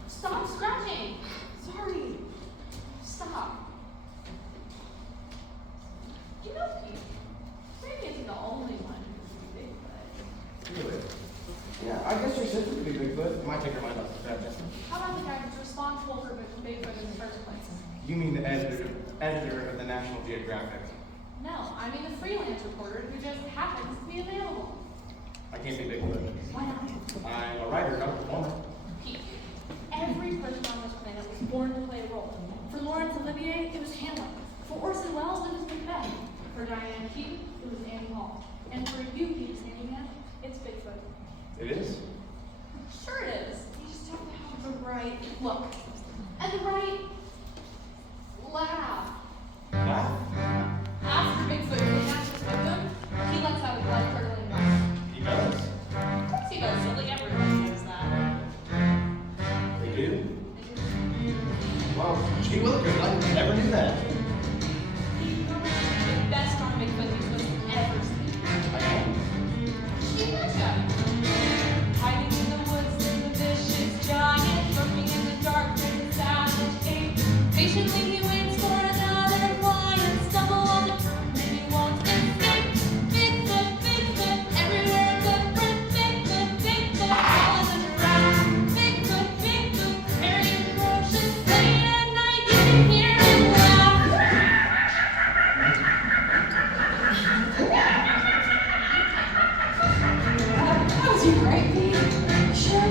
Stop scratching! Sorry. Stop. You know, Pete, maybe isn't the only one who's Bigfoot. Really? Yeah, I guess your sister could be Bigfoot. Might take her mind off the scratch. How about the guy who's responsible for Bigfoot in the first place? You mean the editor of the National Geographic? No, I mean the freelance reporter who just happens to be available. I can't be Bigfoot. Why not? I'm a writer, not a performer. Pete, every person on this planet was born to play a role. For Laurence Olivier, it was Hamlet. For Orson Welles, it was Macbeth. For Diane Keaton, it was Annie Hall. And for you, Pete Sandyman, it's Bigfoot. It is? Sure it is. You just have to have the right look. And the right laugh. Laugh? After Bigfoot kidnaps his victim, he lets out a blood-curdling laugh. He does. Of course he does, silly. Everyone knows that. They do? Well, gee willikers, I never knew that. He's the best on Bigfoot these folks have ever seen. I am. She betcha. Hiding in the woods, there's a vicious giant. Lurking in the dark, there's a savage ape. Patiently he waits for another client. Stumble on the turn, and he won't escape. Bigfoot, Bigfoot, everywhere footprint. Bigfoot, Bigfoot, all in the giraffe. Bigfoot, Bigfoot, very ferocious. Late at night, you can hear him laugh. That was you, right, Pete? Sure.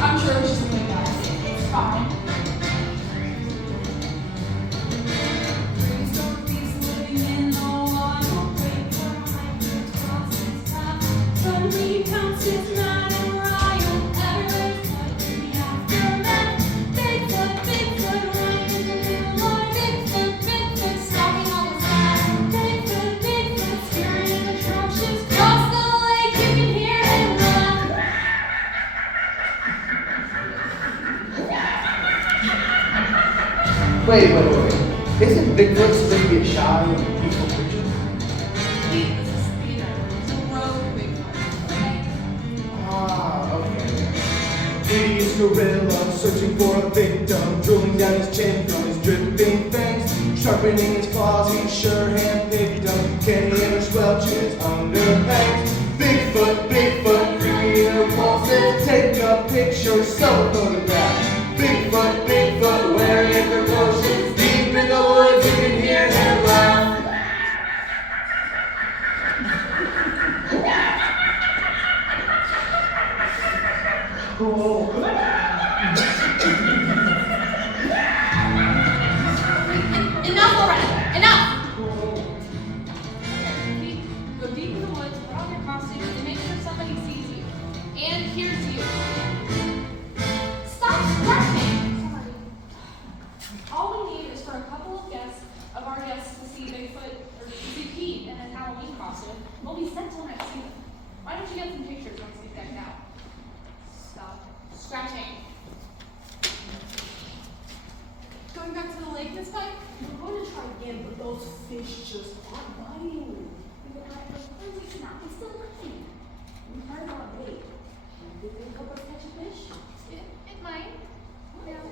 I'm sure it was just something else. It's fine. Living in the wild, wait for a hiker to cross his path. Suddenly he counts his man and Ryle. Everywhere's cut in the aftermath. Bigfoot, Bigfoot, running in the moonlight. Bigfoot, Bigfoot, stalking all his land. Bigfoot, Bigfoot, scurrying in the trenches. Across the lake, you can hear him laugh. Wait. Isn't Bigfoot supposed to be a shy and peaceful creature? Pete, this is theater. It's a rogue Bigfoot, okay? Ah, okay. He's gorilla searching for a victim, drooling down his chin from his dripping fangs, sharpening his claws, he's sure hand-picked them. Can he ever squelch his underpants? Bigfoot, Bigfoot, creepy and repulsive. Take a picture, so photograph. Bigfoot, Bigfoot, wary and ferocious. Deep in the woods, you can hear him laugh. Enough already! Enough! Pete, go deep in the woods, put on your costume, and make sure somebody sees you. And hears you. Stop scratching! Sorry. All we need is for a couple of our guests to see Bigfoot, or to see Pete in his Halloween costume. We'll be set till next season. Why don't you get some pictures once he's decked out? Stop scratching. Going back to the lake this time? We're going to try again, but those fish just aren't biting. We still nothing. We heard about bait. Did they help us catch a fish? It might. Yeah.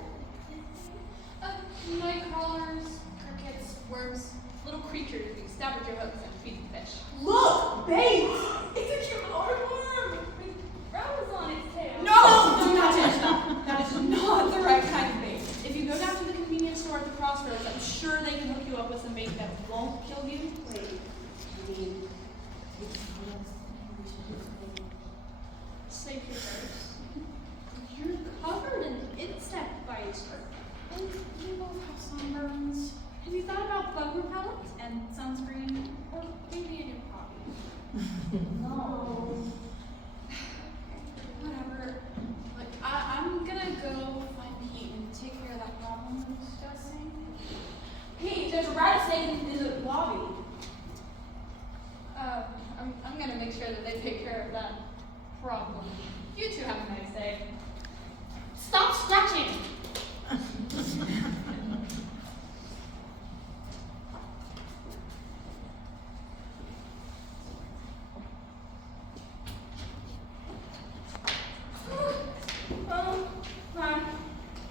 Night crawlers, crickets, worms, little creatures you stab with your hooks and feed the fish. Look! Bait! It's a cute little worm! Rose on its tail. No! Do not touch that. That is not the right kind of bait. If you go down to the convenience store at the crossroads, I'm sure they can hook you up with some bait that won't kill you. Wait. I mean, Snake triggers. You're covered in insect bites. And you both have sunburns. Have you thought about bug repellent and sunscreen? Or maybe a new hobby? no. Whatever. Like, I'm gonna go find Pete and take care of that problem we were discussing. Pete, there's a rattlesnake in the lobby. I'm gonna make sure that they take care of that problem. You two have a nice day. Stop scratching!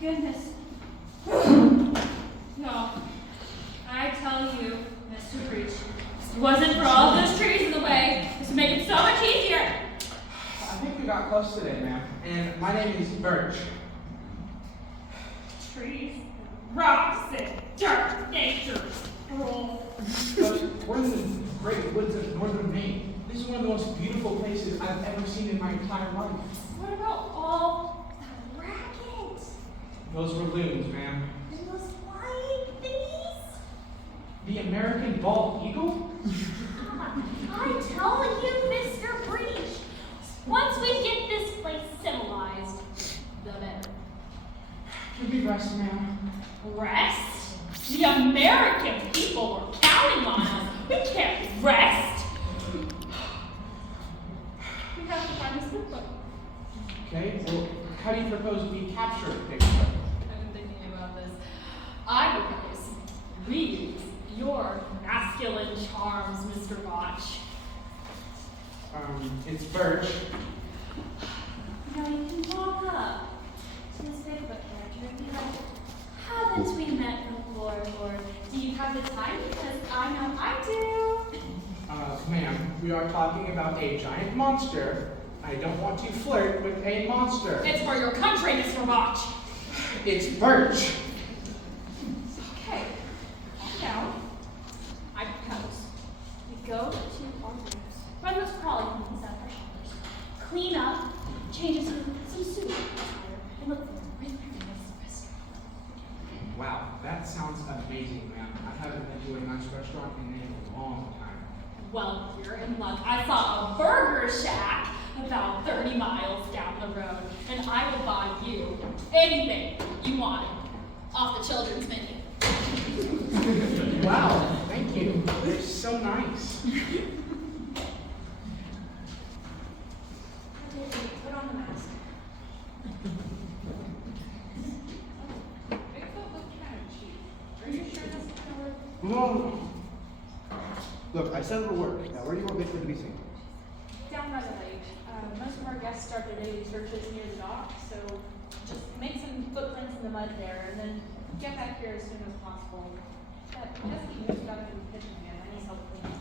Goodness. No, I tell you, Mr. Breach, if it wasn't for all those trees in the way, this would make it so much easier. I think we got close today, ma'am. And my name is Birch. Trees, rocks, and dirt, nature's cruel. But we're in the great woods of northern Maine. This is one of the most beautiful places I've ever seen in my entire life. What about all that racket? Those were loons, ma'am. And those flying thingies? The American bald eagle? I tell you, Mr. Breach, once we get this place civilized, the better. Can we rest, ma'am? Rest? The American people were counting on us. We can't rest. We have to find this book. Okay, well, how do you propose we capture Bigfoot? I've been thinking about this. I propose we use your masculine charms, Mr. Watch. It's Birch. Now you can walk up to this Bigfoot character and be like, haven't we met before? Or do you have the time? Because I know I do. Ma'am, we are talking about a giant monster. I don't want to flirt with a monster. It's for your country, Mr. Watch. It's Birch. Okay, calm down. I propose we go to our rooms, run those crawling monkeys out of our showers, clean up, change into some suit attire, and look for a really nice restaurant. Wow, that sounds amazing, ma'am. I haven't been to a nice restaurant in a long time. Well, you're in luck. I saw a burger shack about 30 miles down the road, and I will buy you anything you want off the children's menu. Wow, thank you. You're so nice. Put on the mask. Bigfoot looked kind of cheap. Are you sure that's gonna work? No. Look, I said it'll work. Now, where do you want Bigfoot to be seen? Down by the lake. Most of our guests start their daily searches near the dock, so just make some footprints in the mud there, and then get back here as soon as possible. That pesky moose got in the kitchen again. I need help cleaning up.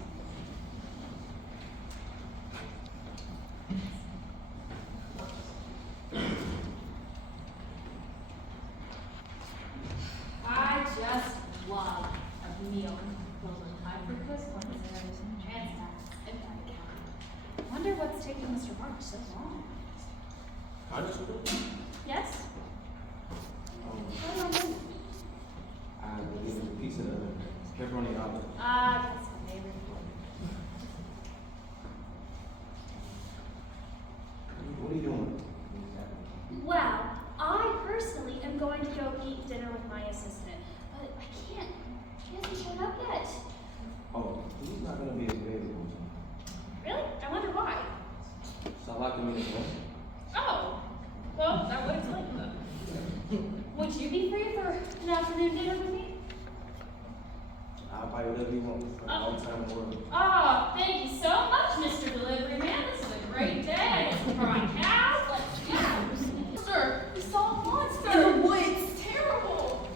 I just love a meal filled with high-fructose corn syrup, trans fats, and fatty calories. Wonder what's taking Mr. March so long. Yes? I believe in a piece of pepperoni olive. Ah, that's my favorite. What are you doing? Well, I personally am going to go eat dinner with my assistant, but I can't. He hasn't showed up yet. Oh, he's not gonna be available. Really? I wonder why. So I like him in his room. Oh, well, that would explain it. Would you be free for an afternoon dinner with me? I'll buy whatever you want for all the time in the world. Oh, thank you so much, Mr. Delivery Man. This is a great day. I get some fried cows. Let's go. Sir, we saw a monster. In the woods. Terrible.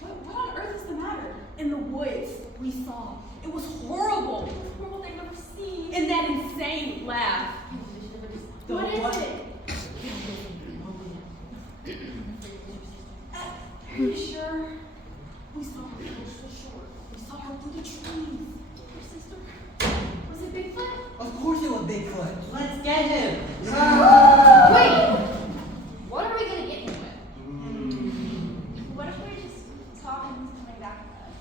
What on earth is the matter? In the woods, we saw. It was horrible. The most horrible thing I've ever seen. And that insane laugh. What is it? Are you sure? We saw her close to the shore. We saw her through the trees. Your sister. Was it Bigfoot? Of course it was Bigfoot. Let's get him. Wait! What are we gonna get him with? What if we just talk and he's coming back with us?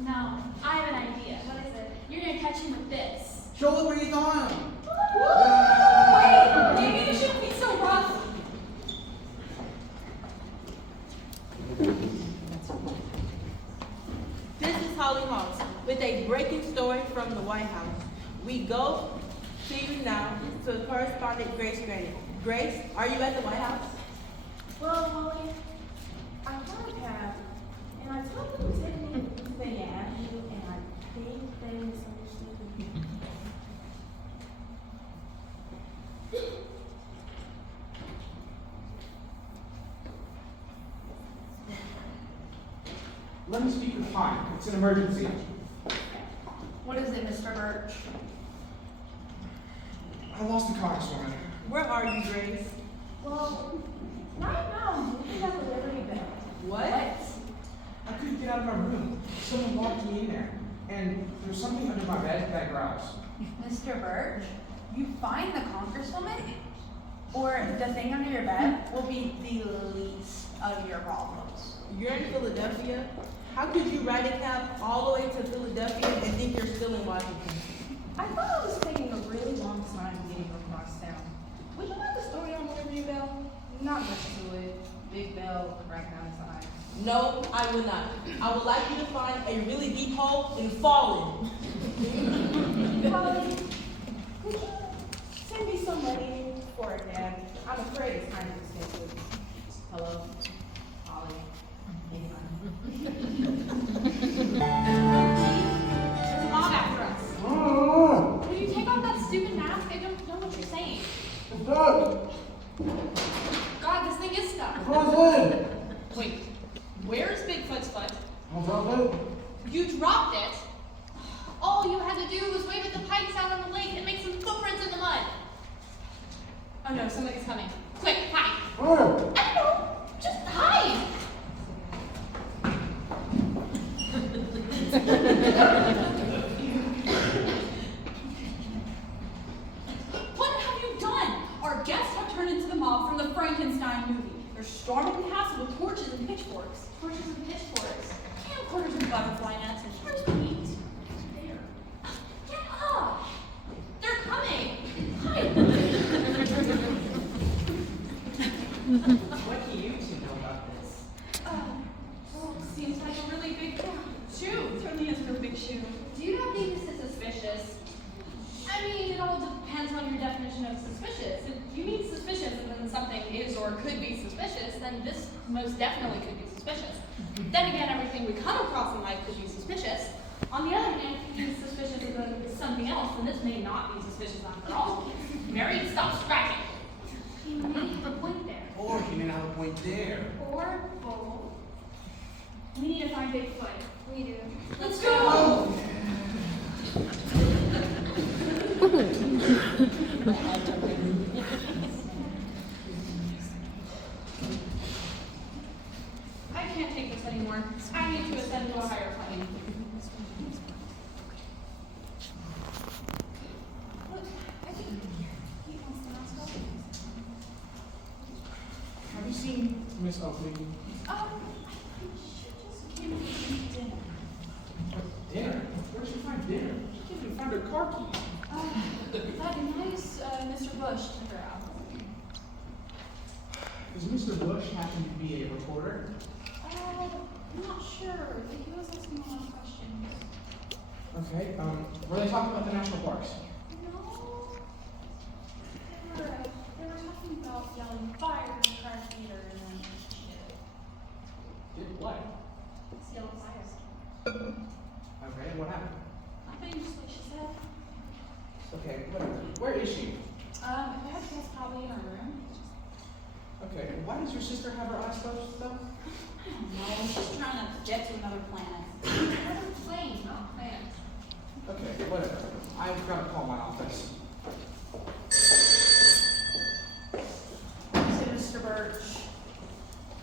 No, I have an idea. What is it? You're gonna catch him with this. Show us where you saw him. Wait! Maybe you shouldn't be so rough. This is Holly Hawks with a breaking story from the White House. We go to you now to correspondent Grace Granite. Grace, are you at the White House? Well, Molly, I found a cab, and I Let me speak with Pine. It's an emergency. What is it, Mr. Birch? I lost the congresswoman. Where are you, Grace? Well, right now I'm looking at the Liberty Bell. What? I couldn't get out of my room. Someone locked me in there. And there's something under my bed that growls. Mr. Birch, you find the congresswoman, or the thing under your bed will be the least of your problems. You're in Philadelphia? How could you ride a cab all the way to Philadelphia and think you're still in Washington? I thought I was taking a really long time getting across town. Would you like the story on the Liberty Bell? Not much to it. Big bell, crackdown sign. No, I would not. I would like you to find a really deep hole and fall in. Holly, could you send me some money for a cab? I'm afraid it's kind of expensive. Hello? Holly? There's a mob after us. Will you take off that stupid mask? I don't know what you're saying. God, this thing is stuck. Wait, where's Bigfoot's foot? You dropped it? All you had to do was wave at the pikes out on the lake and make some footprints in the mud. Oh no, somebody's coming. Quick, hide. I don't know, just hide. What have you done? Our guests have turned into the mob from the Frankenstein movie. They're storming the castle with torches and pitchforks. Torches and pitchforks. Camcorders and butterfly nets and here's meat. There. Get up! They're coming! Hide! What do you two know about this? Well, seems like a really big shoe. Certainly is a real big shoe. Do you not think this is suspicious? I mean, it all depends on your definition of suspicious. If you mean suspicious and then something is or could be suspicious, then this most definitely could be suspicious. Then again, everything we come across in life could be suspicious. On the other hand, if you mean suspicious is something else, then this may not be suspicious after all. Mary, stop scratching. You may have a point there. Or he may not have a point there. Or both. We need to find Bigfoot. We do. Let's go! I can't take this anymore. I need to ascend to a higher plane. Look, I think he wants to mask up. Have you seen Miss Oakley? I should just give him dinner. Dinner? Where'd she find dinner? She can't even find her car keys. That nice Mr. Bush took her out. Does Mr. Bush happen to be a reporter? I'm not sure. He was asking a lot of questions. Okay, were they talking about the national parks? No. They were talking about yelling fire in the car theater and then Did what? it's yelling fire. Okay, and what happened? Nothing, just what she said. Okay, whatever. Where is she? I guess probably in her room. Okay, why does your sister have her eyes closed though? I don't know. She's trying to get to another planet. Another plane, not planet. Okay, whatever. I've got to call my office. Is it Mr. Birch?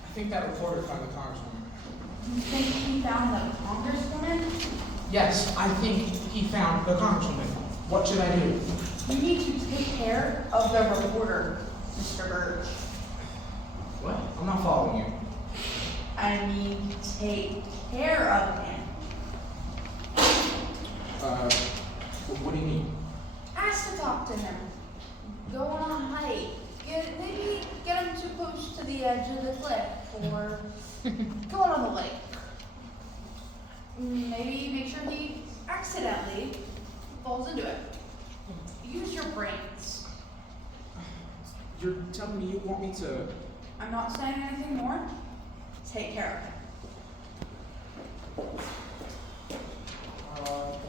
I think that reporter found the congresswoman. You think he found the congresswoman? Yes, I think he found the congresswoman. What should I do? You need to take care of the reporter, Mr. Birch. What? I'm not following you. I mean, take care of him. What do you mean? Ask to talk to him. Go on a hike. Maybe get him too close to the edge of the cliff, or go on the lake. Maybe make sure he accidentally falls into it. Use your brains. You're telling me you want me to... I'm not saying anything more. Take care of him.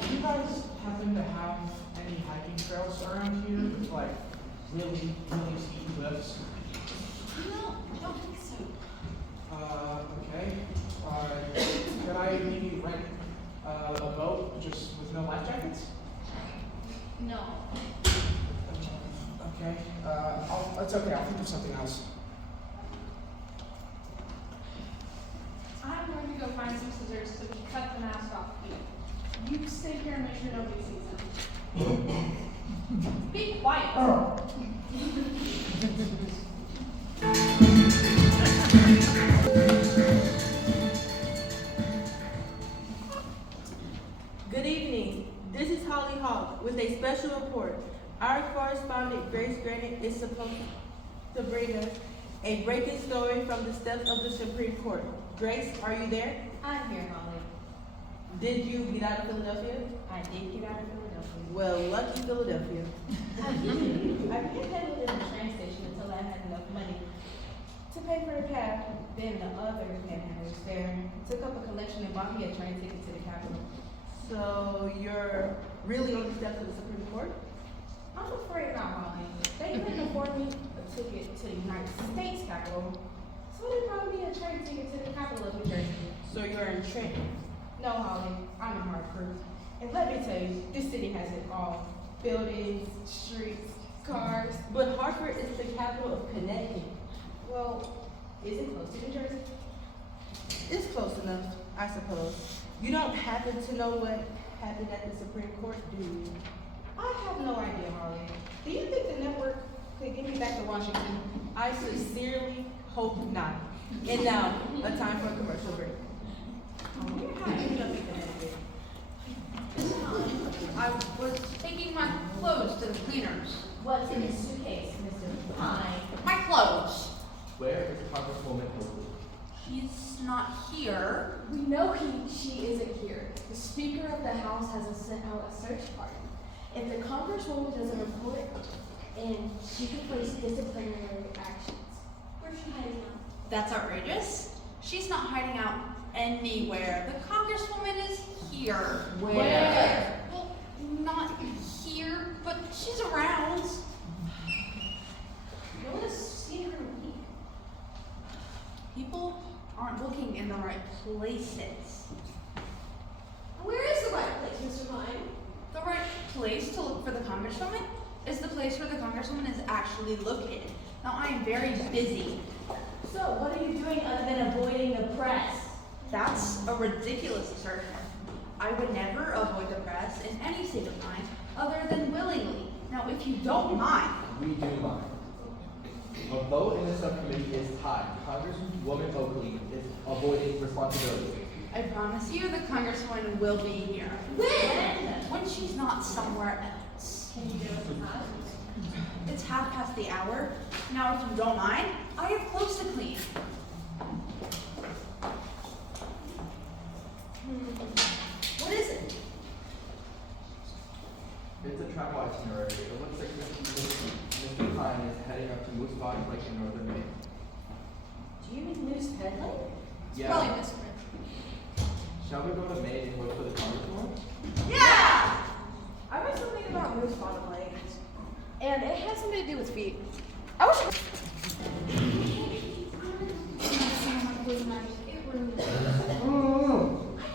Do you guys happen to have any hiking trails around here with like really, really steep cliffs? No, I don't think so. Okay. okay, I'll think of something else. I'm going to go find some scissors so we can cut the mask off you. You stay here and make sure nobody sees them. Be quiet. Good evening. This is Holly Hawk with a special report. Our correspondent Grace Granite is supposed to bring us a breaking story from the steps of the Supreme Court. Grace, are you there? I'm here, Holly. Did you get out of Philadelphia? I did get out of Philadelphia. Well, lucky Philadelphia. I panhandled in the train station until I had enough money to pay for the cab. Then the other panhandlers there took up a collection and bought me a train ticket to the Capitol. So you're really on the steps of the Supreme Court? I'm afraid not, Holly. They couldn't afford me a ticket to the United States Capitol, so they brought me a train ticket to the capital of New Jersey. So you're in Trenton? No, Holly, I'm in Hartford. And let me tell you, this city has it all. Buildings, streets, cars. But Hartford is the capital of Connecticut. Well, is it close to New Jersey? It's close enough, I suppose. You don't happen to know what happened at the Supreme Court, do you? I have no idea, Holly. Do you think the network could get me back to Washington? I sincerely hope not. And now, a time for a commercial break. I wonder how I ended up in Connecticut. I was taking my clothes to the cleaners. What's in his suitcase, Mr. Pine? My clothes. Where is Congresswoman Oakley? She's not here. We know she isn't here. The Speaker of the House has sent out a search party. If the Congresswoman doesn't report, and she could face disciplinary actions. Where's she hiding out? That's outrageous. She's not hiding out anywhere. The Congresswoman is here. Where? Well, not here, but she's around. No one has seen her in a week. People aren't looking in the right places. Where is the right place, Mr. Pine? The right place to look for the Congresswoman is the place where the Congresswoman is actually located. Now, I am very busy. So, what are you doing other than avoiding the press? That's a ridiculous assertion. I would never avoid the press in any state of mind other than willingly. Now, if you don't mind, We do mind. A vote in the subcommittee is tied. Congresswoman Oakley is avoiding responsibility. I promise you the Congresswoman will be here. When she's not somewhere else. Can you give us a time? It's 1/2 Now, if you don't mind, I have clothes to clean. What is it? It's a travel itinerary. It looks like Mr. Pine is heading up to Moose Bottom Lake in northern Maine. Do you mean Moose Headley? Yeah. Probably Miss Shall we go to Maine and look for the Congresswoman? Yeah! I read something about Moose Bottom Lake, and it has something to do with feet. I wish. I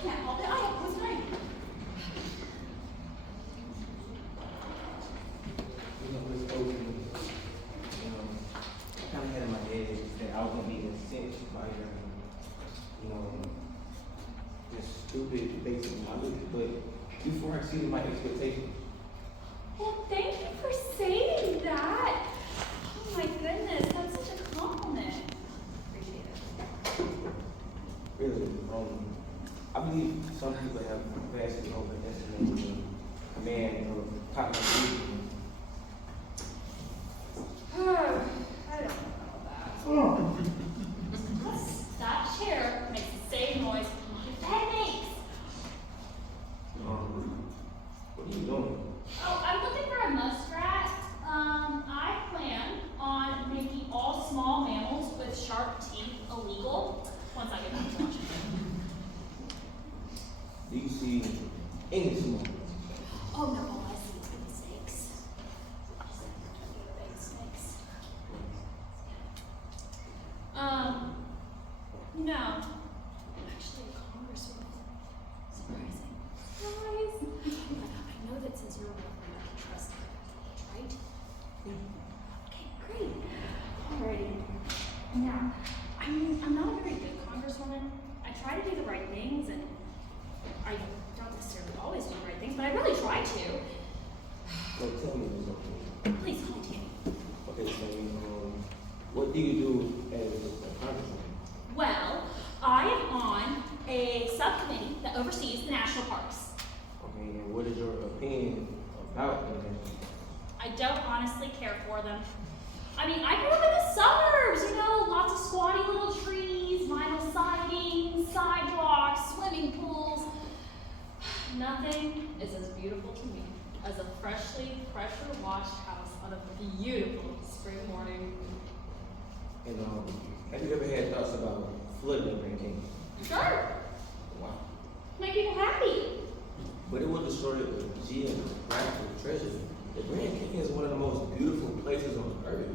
can't help it. I have clothes mine. This Oakley, kind of had in my head that I was gonna be incensed by this stupid basic knowledge, but you far exceeded my expectations. Well, thank you for saying that. Oh my goodness, that's such a compliment. Appreciate it. Really, I believe some people have vastly overestimated the man or cognitive. I don't know about that. That chair makes the same noise my bed makes. What are you doing? Oh, I'm looking for a muskrat. I plan on making all small mammals with sharp teeth illegal once I get back to Washington. Do you see any small? Oh no, all I see is baby snakes. Baby snakes. No. Actually, a congresswoman. Surprising. Surprise. But I know that since you're a woman, I can trust her, right? Okay, great. don't honestly care for them. I mean, I grew up in the suburbs, you know, lots of squatty little trees, vinyl siding, sidewalks, swimming pools. Nothing is as beautiful to me as a freshly pressure-washed house on a beautiful spring morning. And have you ever had thoughts about flooding the Grand Canyon? Sure, Wow. make people happy. But it will destroy the geographical treasure. The Grand Canyon is one of the most beautiful places on earth.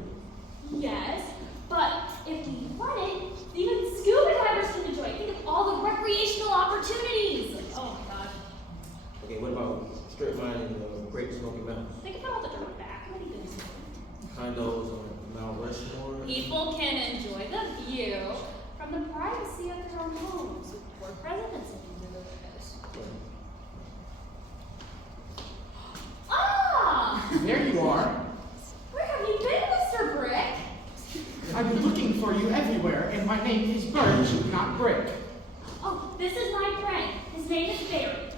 Yes, but if we flood it, even scuba divers can enjoy it. Think of all the recreational opportunities. Oh my gosh. Okay, what about strip mining in the Great Smoky Mountains? Think about all the dirt back. What do you think? Condos on Mount Rushmore? People can enjoy the view from the privacy of their own homes or presidents if you do this. Ah! There you are. Where have you been, Mr. Brick? I've been looking for you everywhere, and my name is Birch, not Brick. Oh, this is my friend. His name is Barry.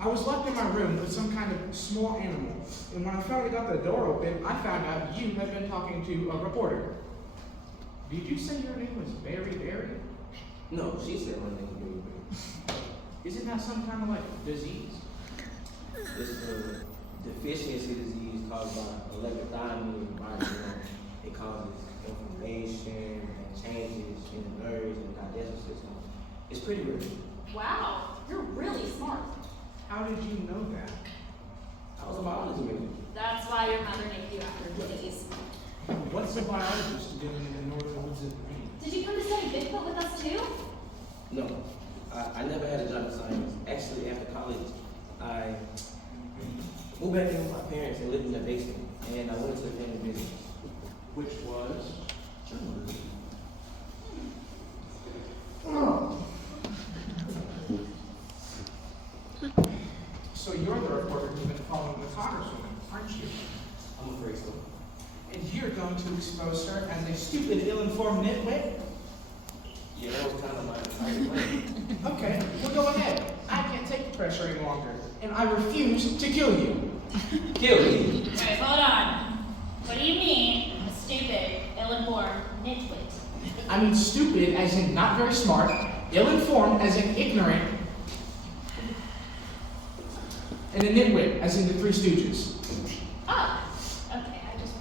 I was locked in my room with some kind of small animal, and when I finally got the door open, I found out you had been talking to a reporter. Did you say your name was Barry? No, she said my name was Barry. Isn't that some kind of like disease? It's a deficiency disease caused by electrothyroid in the body. It causes inflammation and changes in the nerves and digestive system. It's pretty rare. Wow, you're really smart. How did you know that? I was a biology major. That's why your mother named you after disease. What's a biologist doing in the northern woods of Maine? Did you come to study Bigfoot with us too? No, I never had a job in science. Actually, after college, I moved back in with my parents and lived in their basement. And I went to the family business. Which was? Journalism. So you're the reporter who's been following the congresswoman, aren't you? I'm afraid so. And you're going to expose her as a stupid, ill-informed nitwit? Yeah, that was kind of my entire plan. Okay, well go ahead. I can't take the pressure any longer, and I refuse to kill you. Kill me. Wait, hold on. What do you mean, a stupid, ill-informed nitwit? I mean stupid as in not very smart, ill-informed as in ignorant, and a nitwit as in the Three Stooges. Ah, okay, I just...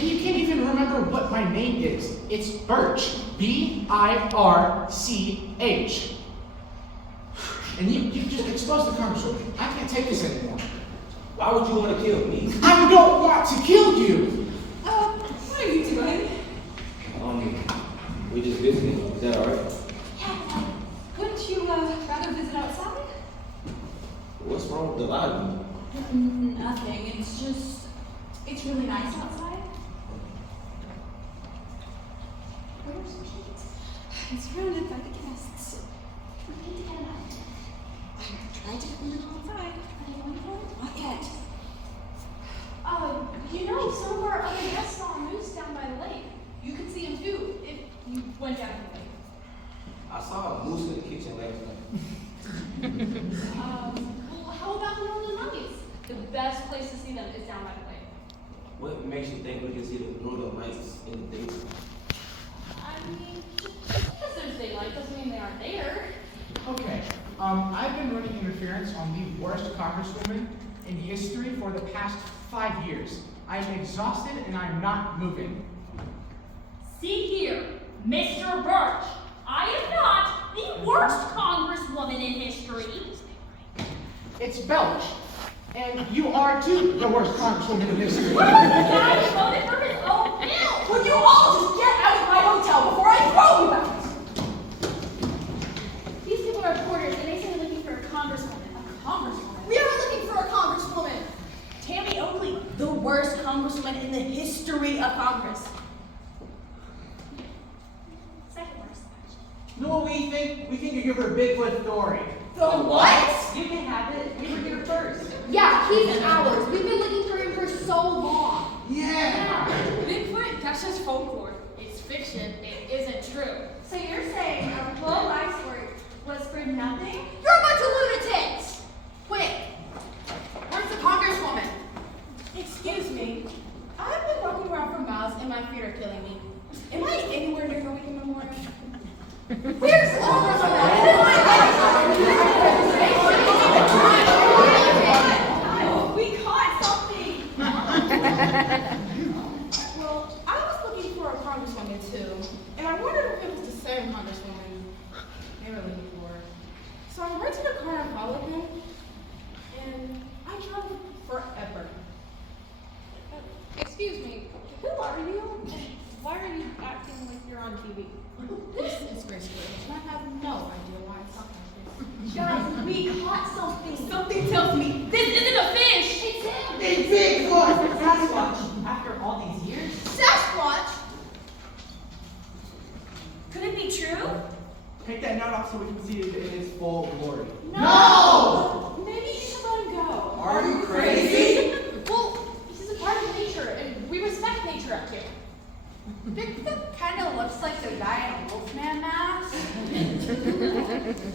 And you can't even remember what my name is. It's Birch. B-I-R-C-H. And you just exposed the congresswoman. I can't take this anymore. Why would you want to kill me? I don't want to kill you! What are you doing? We just visiting. Is that alright? Yeah, wouldn't you rather visit outside? What's wrong with the lobby? Nothing. It's really nice outside. Where's Pete? He's surrounded by the guests. We need to get him out. I tried to get him outside. Not yet. You know, some of our other guests saw a moose down by the lake. You could see him too if you went down the lake. I saw a moose in the kitchen last night. Well, how about the northern monkeys? The best place to see them is down by the lake. What makes you think we can see the northern lights in the daytime? I mean, just because there's daylight doesn't mean they aren't there. Okay, I've been running interference on the worst congresswoman in history for the past 5 years. I am exhausted and I'm not moving. See here, Mr. Birch. I am not the worst congresswoman in history. It's Belch, and you are too the worst congresswoman in history. The guy voted for his own bill. Would you all just get out of my hotel before I throw you out? These people are reporters and they say they're looking for a congresswoman. A congresswoman? We are looking for a congresswoman. Tammy Oakley, the worst congresswoman in the history of Congress. Second worst. You know what we think? We think you give her a Bigfoot story. The what? You can have it. We were here first. Yeah, he's ours. We've been looking for him for so long. Yeah! Bigfoot? That's just folklore. It's fiction. It isn't true. So you're saying our whole life story was for nothing? You're a bunch of lunatics! Quick! We're Where's We caught something! Well, I was looking for a congresswoman too, and I wondered if it was the same congresswoman they were looking for. So I rented a car in Pelican, and I drove forever. Excuse me, who are you? And why are you acting like you're on TV? This is Grace Bridge, and I have no idea why I talk like this. Guys, we caught something. Something tells me This isn't a fish! It's him. It's Bigfoot! Sasquatch! After all these years? Sasquatch. Could it be true? Take that knot off so we can see it in its full glory. No! Maybe you should let him go. Are you crazy? Well, this is a part of nature, and we respect nature up here. Bigfoot kind of looks like the guy in a Wolfman mask.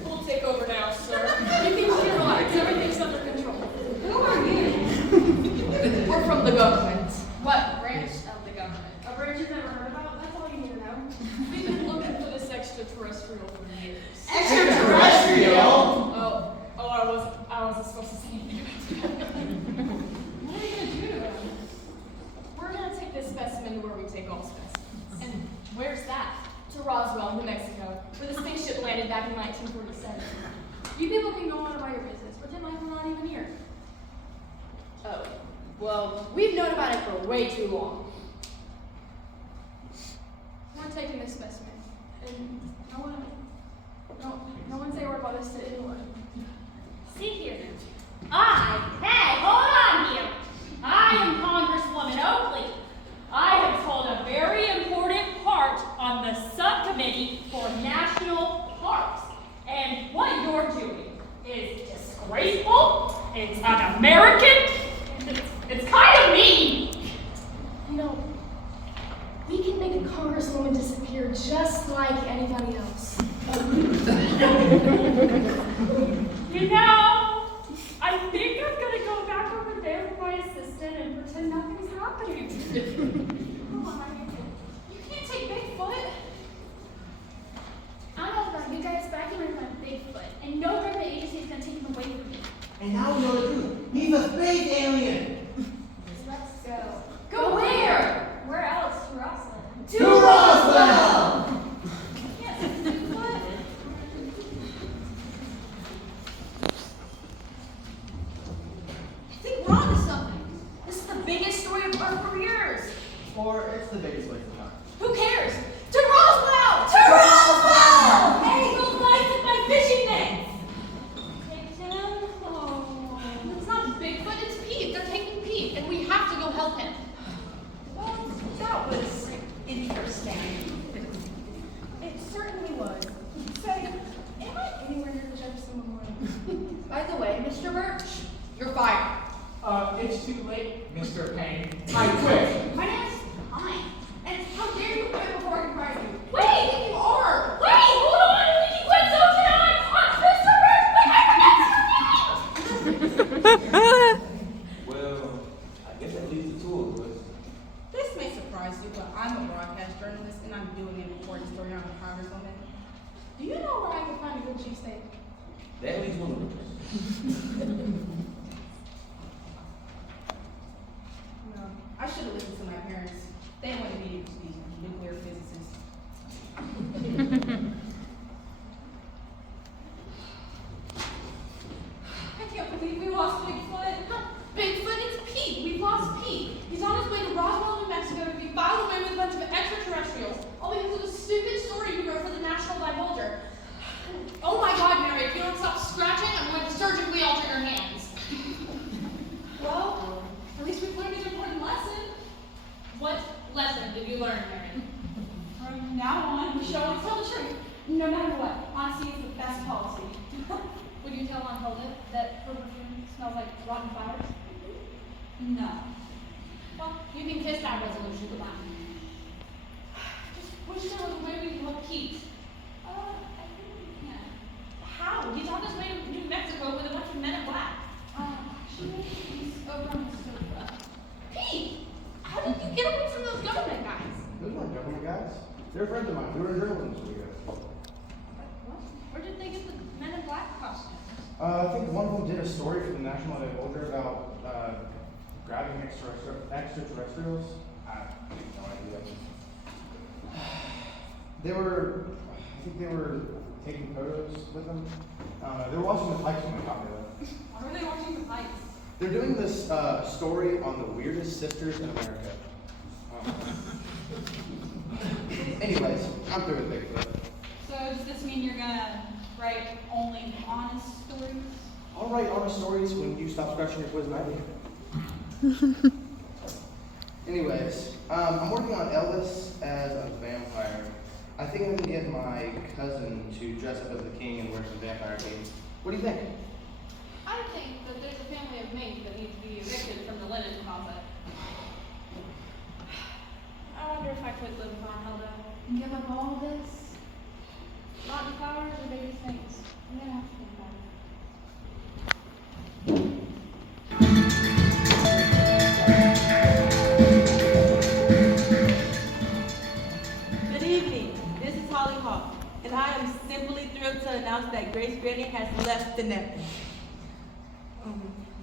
We'll take over now, sir. You can relax. Everything's under control. Who are you? We're from the government. What branch of the government? A branch you've never heard about? That's all you need to know. We've been looking for this extraterrestrial for years. Extraterrestrial? Oh, I wasn't supposed to say anything about that. What are you gonna do to him? We're gonna take this specimen to where we take all specimens. And where's that? To Roswell, New Mexico, where the spaceship landed back in 1947. You people can go on about your business. Pretend like we're not even here. Oh, well, we've known about it for way too long. We're taking this specimen. And no one say a word about this to anyone. See here. Hey, hold on here. I am Congresswoman Oakley. I have told a very important part on the subcommittee for national parks. And what you're doing is disgraceful, it's un-American, it's kind of mean. You know, we can make a congresswoman disappear just like anybody else. You know, I think I'm gonna go back over there with my assistant and pretend nothing's happening. Come on, you can't take Bigfoot. I don't know about you guys, but I can find Bigfoot, and no government agency is gonna take him away from me. And now we know the truth. He's a space alien. Let's go. Go where? Where else? To Roswell. To Roswell! Yes, Bigfoot. I think we're onto something. This is the biggest story of our careers. Or it's the biggest waste of time. Who cares? To Roswell! To Roswell! Hey, go flies with my fishing nets! It's not Bigfoot, it's Pete. They're taking Pete, and we have to go help him. Well, that was interesting. It certainly was. Say, am I anywhere near the Jefferson Memorial? By the way, Mr. Birch, you're fired. It's too late, Mr. Payne. I quit. My name's Pine. And how dare you quit before I can fire you? Wait! I think you are. Wait, hold on! If you quit, so can I! Well, I guess that leads to two of us. This may surprise you, but I'm a broadcast journalist and I'm doing an important story on a congresswoman. Do you know where I can find a good cheesesteak? That leads one of us. No, I should have listened to my parents. They wanted me to be a nuclear physicist. I can't believe we lost Bigfoot. Bigfoot, it's Pete. We've lost Pete. He's on his way to Roswell, New Mexico to be filed away with a bunch of extraterrestrials, all because of a stupid story you wrote for the National Divulger. Oh my God, Mary, if you don't stop scratching, I'm going to surgically alter your hands. Well, at least we've learned an important lesson. What lesson did you learn, Mary? From now on, we should always tell the truth, no matter what. Honesty is the best policy. Would you tell on Hilda that her perfume smells like rotten flowers? No. Well, you can kiss that resolution goodbye. Just wish there was a way we could help Pete. I think we can. How? He's on his way to New Mexico with a bunch of men in black. Actually, he's over on the sofa. Pete! How did you get away from those government guys? Those weren't government guys. They're friends of mine. We were in journalism together. Where did they get the Men in Black costumes? I think one of them did a story for the National Divulger about grabbing extraterrestrials. I have no idea. I think they were taking photos with them. They were watching the Pikes when they got there. Why were they watching the Pikes? They're doing this story on the weirdest sisters in America. Anyways, I'm through with Bigfoot. So does this mean you're gonna write only honest stories? I'll write honest stories when you stop scratching your poison ivy. Anyways, I'm working on Elvis as a vampire. I think I can get my cousin to dress up as the king and wear some vampire cape. What do you think? I think that there's a family of mink that needs to be evicted from the linen closet. I wonder if I could live with Aunt Hilda. And give up all this? Rotten flowers or baby snakes? I'm gonna have to think about it. Good evening. This is Holly Hawk, and I am simply thrilled to announce that Grace Granny has left the nest.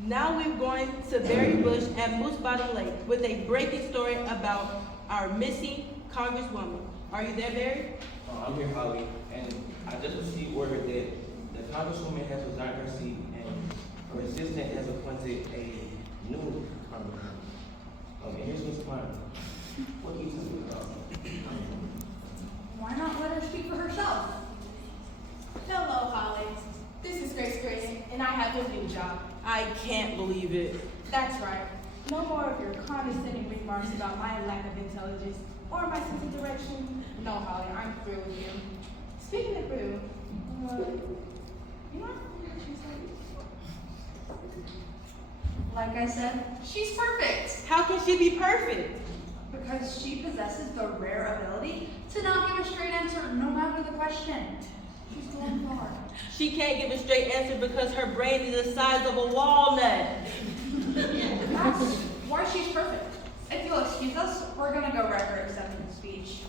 Now we're going to Berry Bush at Moose Bottom Lake with a breaking story about our missing Congresswoman. Are you there, Barry? I'm here, Holly, and I just received word that the Congresswoman has resigned her seat and her assistant has appointed a new Congresswoman. And here's Ms. Klein. What do you think about? Why not let her speak for herself? Hello, Holly. This is Grace Granny, and I have a new job. I can't believe it. That's right. No more of your condescending remarks about my lack of intelligence or my sense of direction. No, Holly, I'm through with you. Speaking of through, you know what she's Like I said, she's perfect. How can she be perfect? Because she possesses the rare ability to not give a straight answer no matter the question. She's going far. She can't give a straight answer because her brain is the size of a walnut. That's why she's perfect. If you'll excuse us, we're gonna go write her acceptance speech.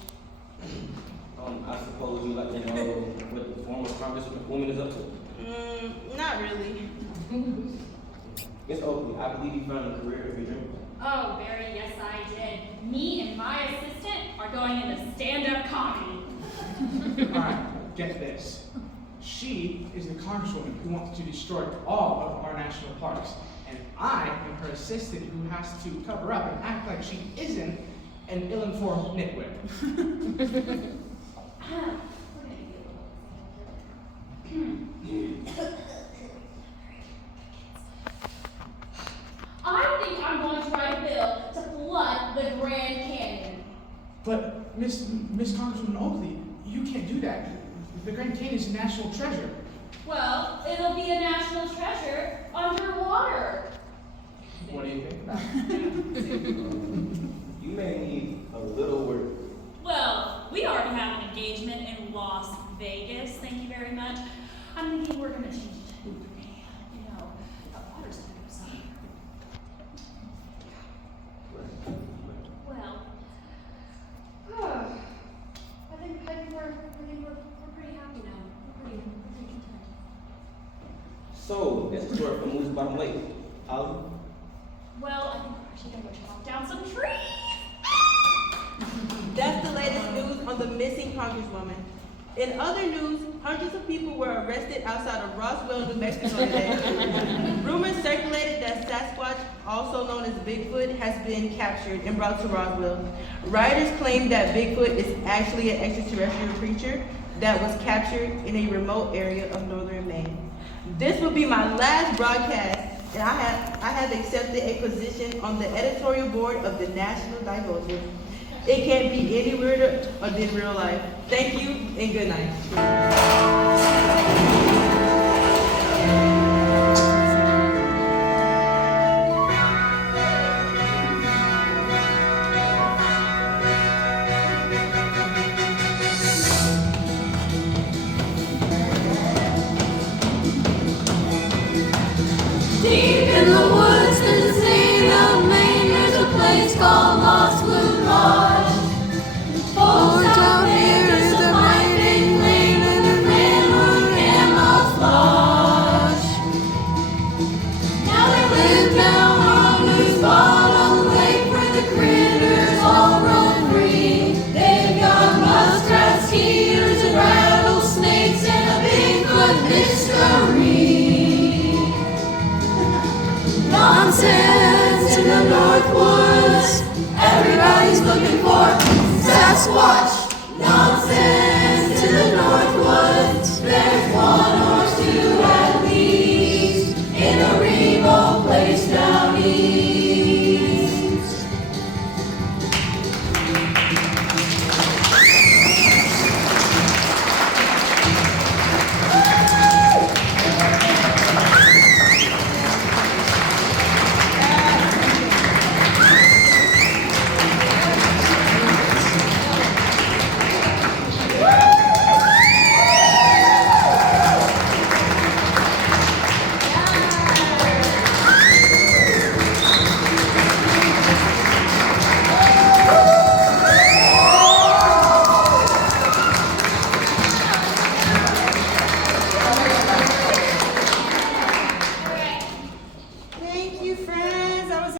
I suppose you like to know what the former Congresswoman is up to? Not really. Miss Oakley, I believe you found a career of your dreams. Oh, Barry, yes I did. Me and my assistant are going into stand-up comedy. Alright, get this. She is the Congresswoman who wants to destroy all of our national parks. And I am her assistant who has to cover up and act like she isn't an ill-informed nitwit. I think I'm going to write a bill to flood the Grand Canyon. But Miss Congresswoman Oakley, you can't do that. The Grand Canyon is a national treasure. Well, it'll be a national treasure underwater. What do you think about it? You may need a little work. Well, we already have an engagement in Las Vegas, thank you very much. I'm thinking we're going to change it to, the water center or something. Well, I think we're pretty happy now. We're pretty content. So, that's the story from Moose Bottom Lake. Holly? well, I think we're actually going to go chop down some trees. That's the latest news on the missing Congresswoman. In other news, hundreds of people were arrested outside of Roswell, New Mexico today. Rumors circulated that Sasquatch, also known as Bigfoot, has been captured and brought to Roswell. Rioters claim that Bigfoot is actually an extraterrestrial creature that was captured in a remote area of northern Maine. This will be my last broadcast, and I have accepted a position on the editorial board of the National Divulger. It can't be any weirder than real life. Thank you and good night. Deep in the woods in the state of Maine, there's a place called Lost Moon Lodge. Oh, down here is a winding lane, and a man who watch. Nonsense in the Northwoods. There's one horse to